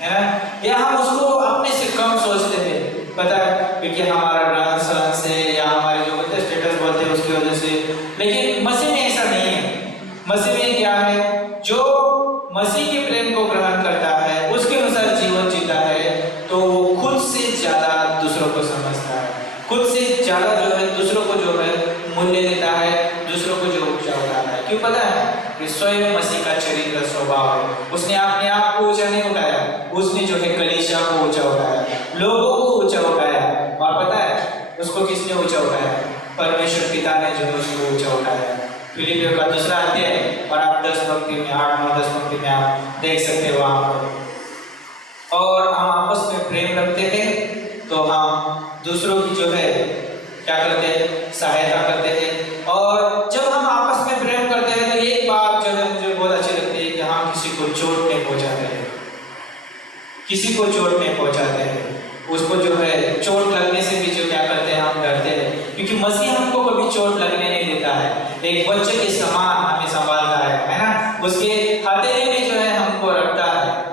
है ना, या हम उसको अपने से कम सोचते हैं, पता है, क्योंकि हमारा रहन सहन से या हमारे जो बोलते स्टेटस बोलते हैं उसकी वजह से। लेकिन मसीह में ऐसा नहीं है। मसीह में क्या है? जो मसीह के प्रेम को ग्रहण करता है, उसके अनुसार जीवन जीता है, तो वो खुद से ज्यादा दूसरों को समझता है, खुद से ज्यादा जो है दूसरों को जो है मूल्य देता है, दूसरों को जो ऊंचा उठाता है। क्यों पता है? स्वयं मसीह का चरित्र स्वभाव है। उसने अपने आप को ऊंचा नहीं उठाया, उसने जो है कलीसिया को ऊंचा उठाया, लोगों को ऊंचा उठाया। और पता है उसको किसने ऊंचा उठाया? परमेश्वर पिता ने जो है उसको ऊंचा उठाया। फिलिपियों का 2 अध्याय और आप 10 पंक्ति में 8, 9, 10 पंक्ति में आप देख सकते हो वहां पर। और हम आपस किसी को चोट नहीं पहुंचाते हैं, उसको जो है चोट लगने से भी जो क्या करते हैं, हम डरते हैं, क्योंकि मसीह हमको कभी चोट लगने नहीं देता है। एक बच्चे के समान हमें संभालता है ना, उसके हथेली में जो है हमको रखता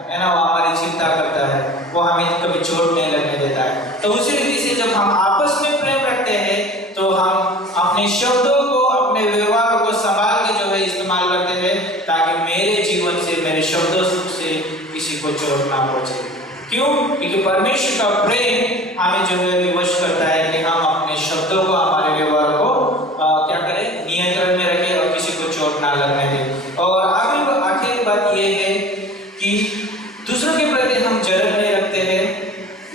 है ना, वो हमारी चिंता करता है, वो हमें कभी चोट नहीं लगने देता है। तो उसी रीति से जब हम आपस में प्रेम रखते हैं तो हम अपने शब्दों को, अपने व्यवहार को संभाल के जो है इस्तेमाल करते हैं, ताकि मेरे जीवन से, मेरे शब्दों से किसी को चोट ना पहुंचे। क्यों? क्योंकि परमेश्वर का प्रेम हमें जो है विवश करता है कि हम अपने शब्दों को, हमारे व्यवहार को क्या करें, नियंत्रण में रखें और किसी को चोट ना लगने दें। और आखिरी बात यह है कि दूसरों के प्रति हम जलन नहीं रखते हैं,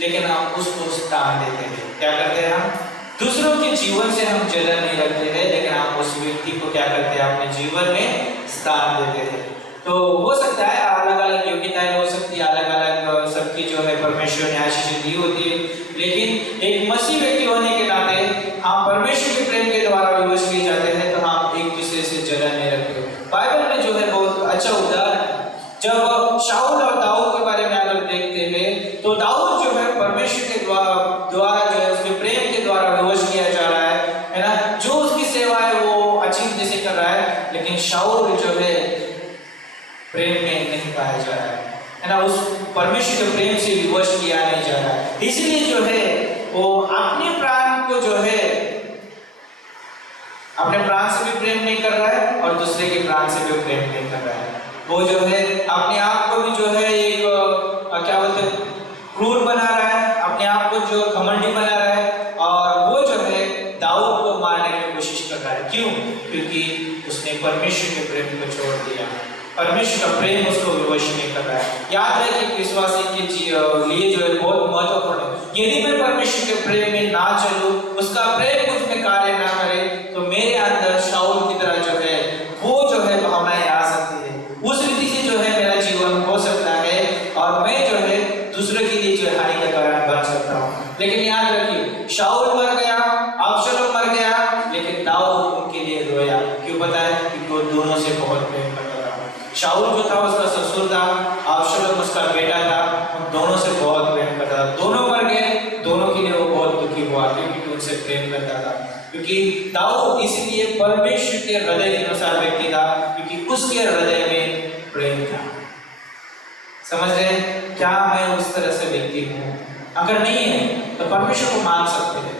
लेकिन हम उसको स्थान देते हैं। क्या करते हैं? हम दूसरों के जीवन से हम जलन नहीं रखते हैं, लेकिन हम उस व्यक्ति को क्या करते हैं, अपने जीवन में स्थान देते हैं। तो हो सकता है अलग अलग योग्यताएं हो सकती है, अलग अलग सबकी जो है परमेश्वर ने आशीष दी होती है, लेकिन एक मसीह व्यक्ति होने के नाते हम परमेश्वर के प्रेम के द्वारा विवश किए जाते हैं, तो हम एक दूसरे से जलन नहीं रखते। बाइबल में जो है बहुत अच्छा उदाहरण, जब शाऊल और दाऊद के बारे में अगर देखते हैं तो दाऊद जो है परमेश्वर के द्वारा जो है उसके प्रेम के द्वारा विवश किया जा रहा है ना, जो उसकी सेवा है वो अच्छी तरह से कर रहा है, लेकिन शाऊल जो है प्रेम में नहीं पाया जा रहा है ना, उस परमेश्वर के प्रेम से विवश किया नहीं जा रहा है। इसलिए जो है वो अपने प्राण को जो है, अपने प्राण से भी प्रेम नहीं कर रहा है और दूसरे के प्राण से भी प्रेम नहीं कर रहा है। वो जो है अपने आप को भी जो है एक क्या बोलते हैं, क्रूर बना रहा है, अपने आप को जो घमंडी बना रहा है, और वो जो है दाऊद को मारने की कोशिश कर रहा है। क्यों? क्योंकि उसने परमेश्वर के प्रेम को छोड़ दिया, परमेश्वर का प्रेम उसको विवश नहीं कर रहा है। याद रहे कि विश्वासी के लिए जो है बहुत महत्वपूर्ण है, यदि मैं परमेश्वर के प्रेम में ना चलूं, उसका प्रेम मुझ में कार्य ना करे, तो मेरे अंदर शाऊल की तरह जो है वो जो है भावनाएं आ सकती है, उस रीति से जो है मेरा जीवन हो सकता है और मैं जो है दूसरे के लिए जो है हानि का कारण बन सकता हूँ। लेकिन याद रखिए, शाऊल मर गया, अबशालोम मर गया, लेकिन दाऊद उनके लिए रोया। क्यों? पता है? क्योंकि वो दोनों से बहुत प्रेम करता था। शाऊल जो था उसका ससुर था, अबशालोम उसका बेटा था, उन दोनों से बहुत प्रेम करता था। दोनों मर गए, दोनों के लिए वो बहुत दुखी हुआ, क्योंकि उनसे प्रेम करता था। क्योंकि दाऊद इसलिए परमेश्वर के हृदय के अनुसार व्यक्ति था, क्योंकि उसके हृदय में प्रेम था। समझ रहे? क्या मैं उस तरह से व्यक्ति हूँ? अगर नहीं है तो परमेश्वर को मान सकते हैं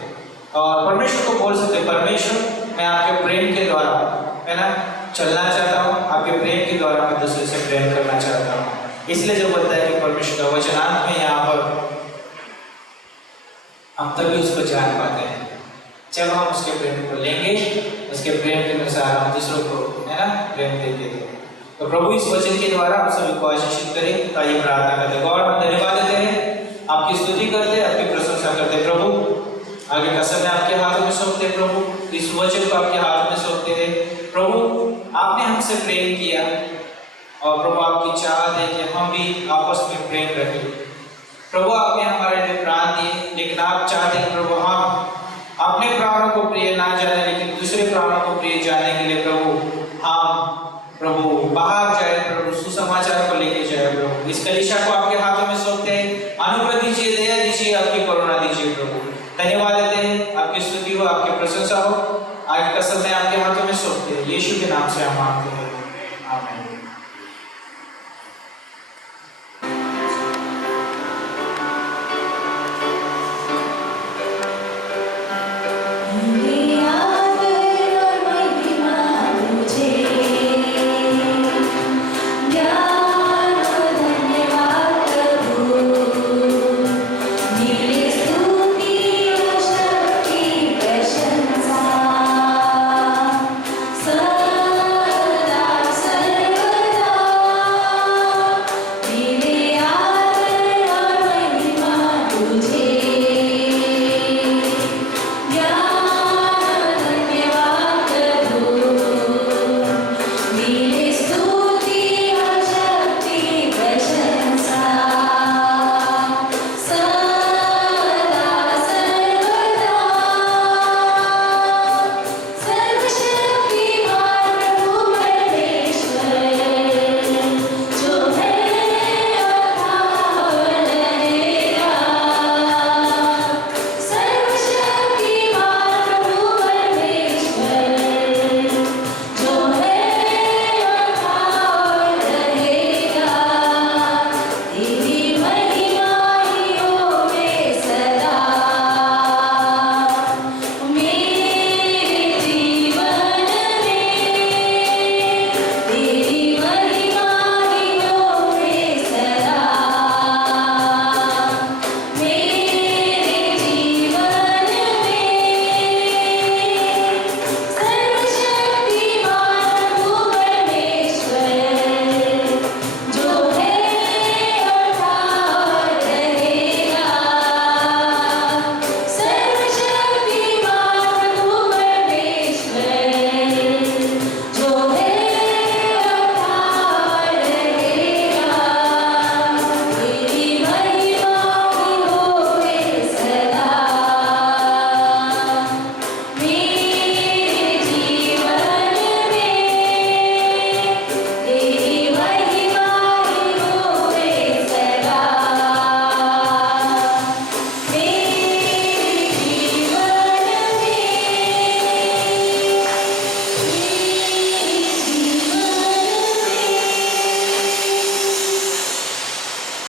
और परमेश्वर को बोल सकते हैं, परमेश्वर मैं आपके प्रेम के द्वारा है ना चलना चाहता हूँ, आपके प्रेम के द्वारा मैं दूसरे से प्रेम करना चाहता हूँ। इसलिए जब बोलता है कि परमेश्वर का वचनांत में यहाँ पर हम तभी उसको जान पाते हैं जब हम उसके प्रेम को लेंगे, उसके प्रेम के अनुसार हम दूसरों को है ना प्रेम देते हैं। तो प्रभु इस वचन के द्वारा आप सभी को आशीषित करें। आइए प्रार्थना करते हैं। गॉड, हम धन्यवाद देते हैं, आपकी स्तुति करते हैं, आपकी प्रशंसा करते हैं। प्रभु आगे का समय आपके हाथों में सौंपते हैं। प्रभु इस वचन को आपके हाथ में सौंपते हैं। प्रभु आपने हमसे प्रेम किया और प्रभु आपकी चाहत है कि हम भी आपस में प्रेम रखें। प्रभु आपने हमारे लिए प्राण दिए, लेकिन आप चाहते हैं प्रभु हम अपने प्राणों को प्रिय ना जाने, लेकिन दूसरे प्राणों को प्रिय जाने के लिए प्रभु हम प्रभु बाहर जाए, प्रभु सुसमाचार को लेके जाए। प्रभु इस कलीसिया को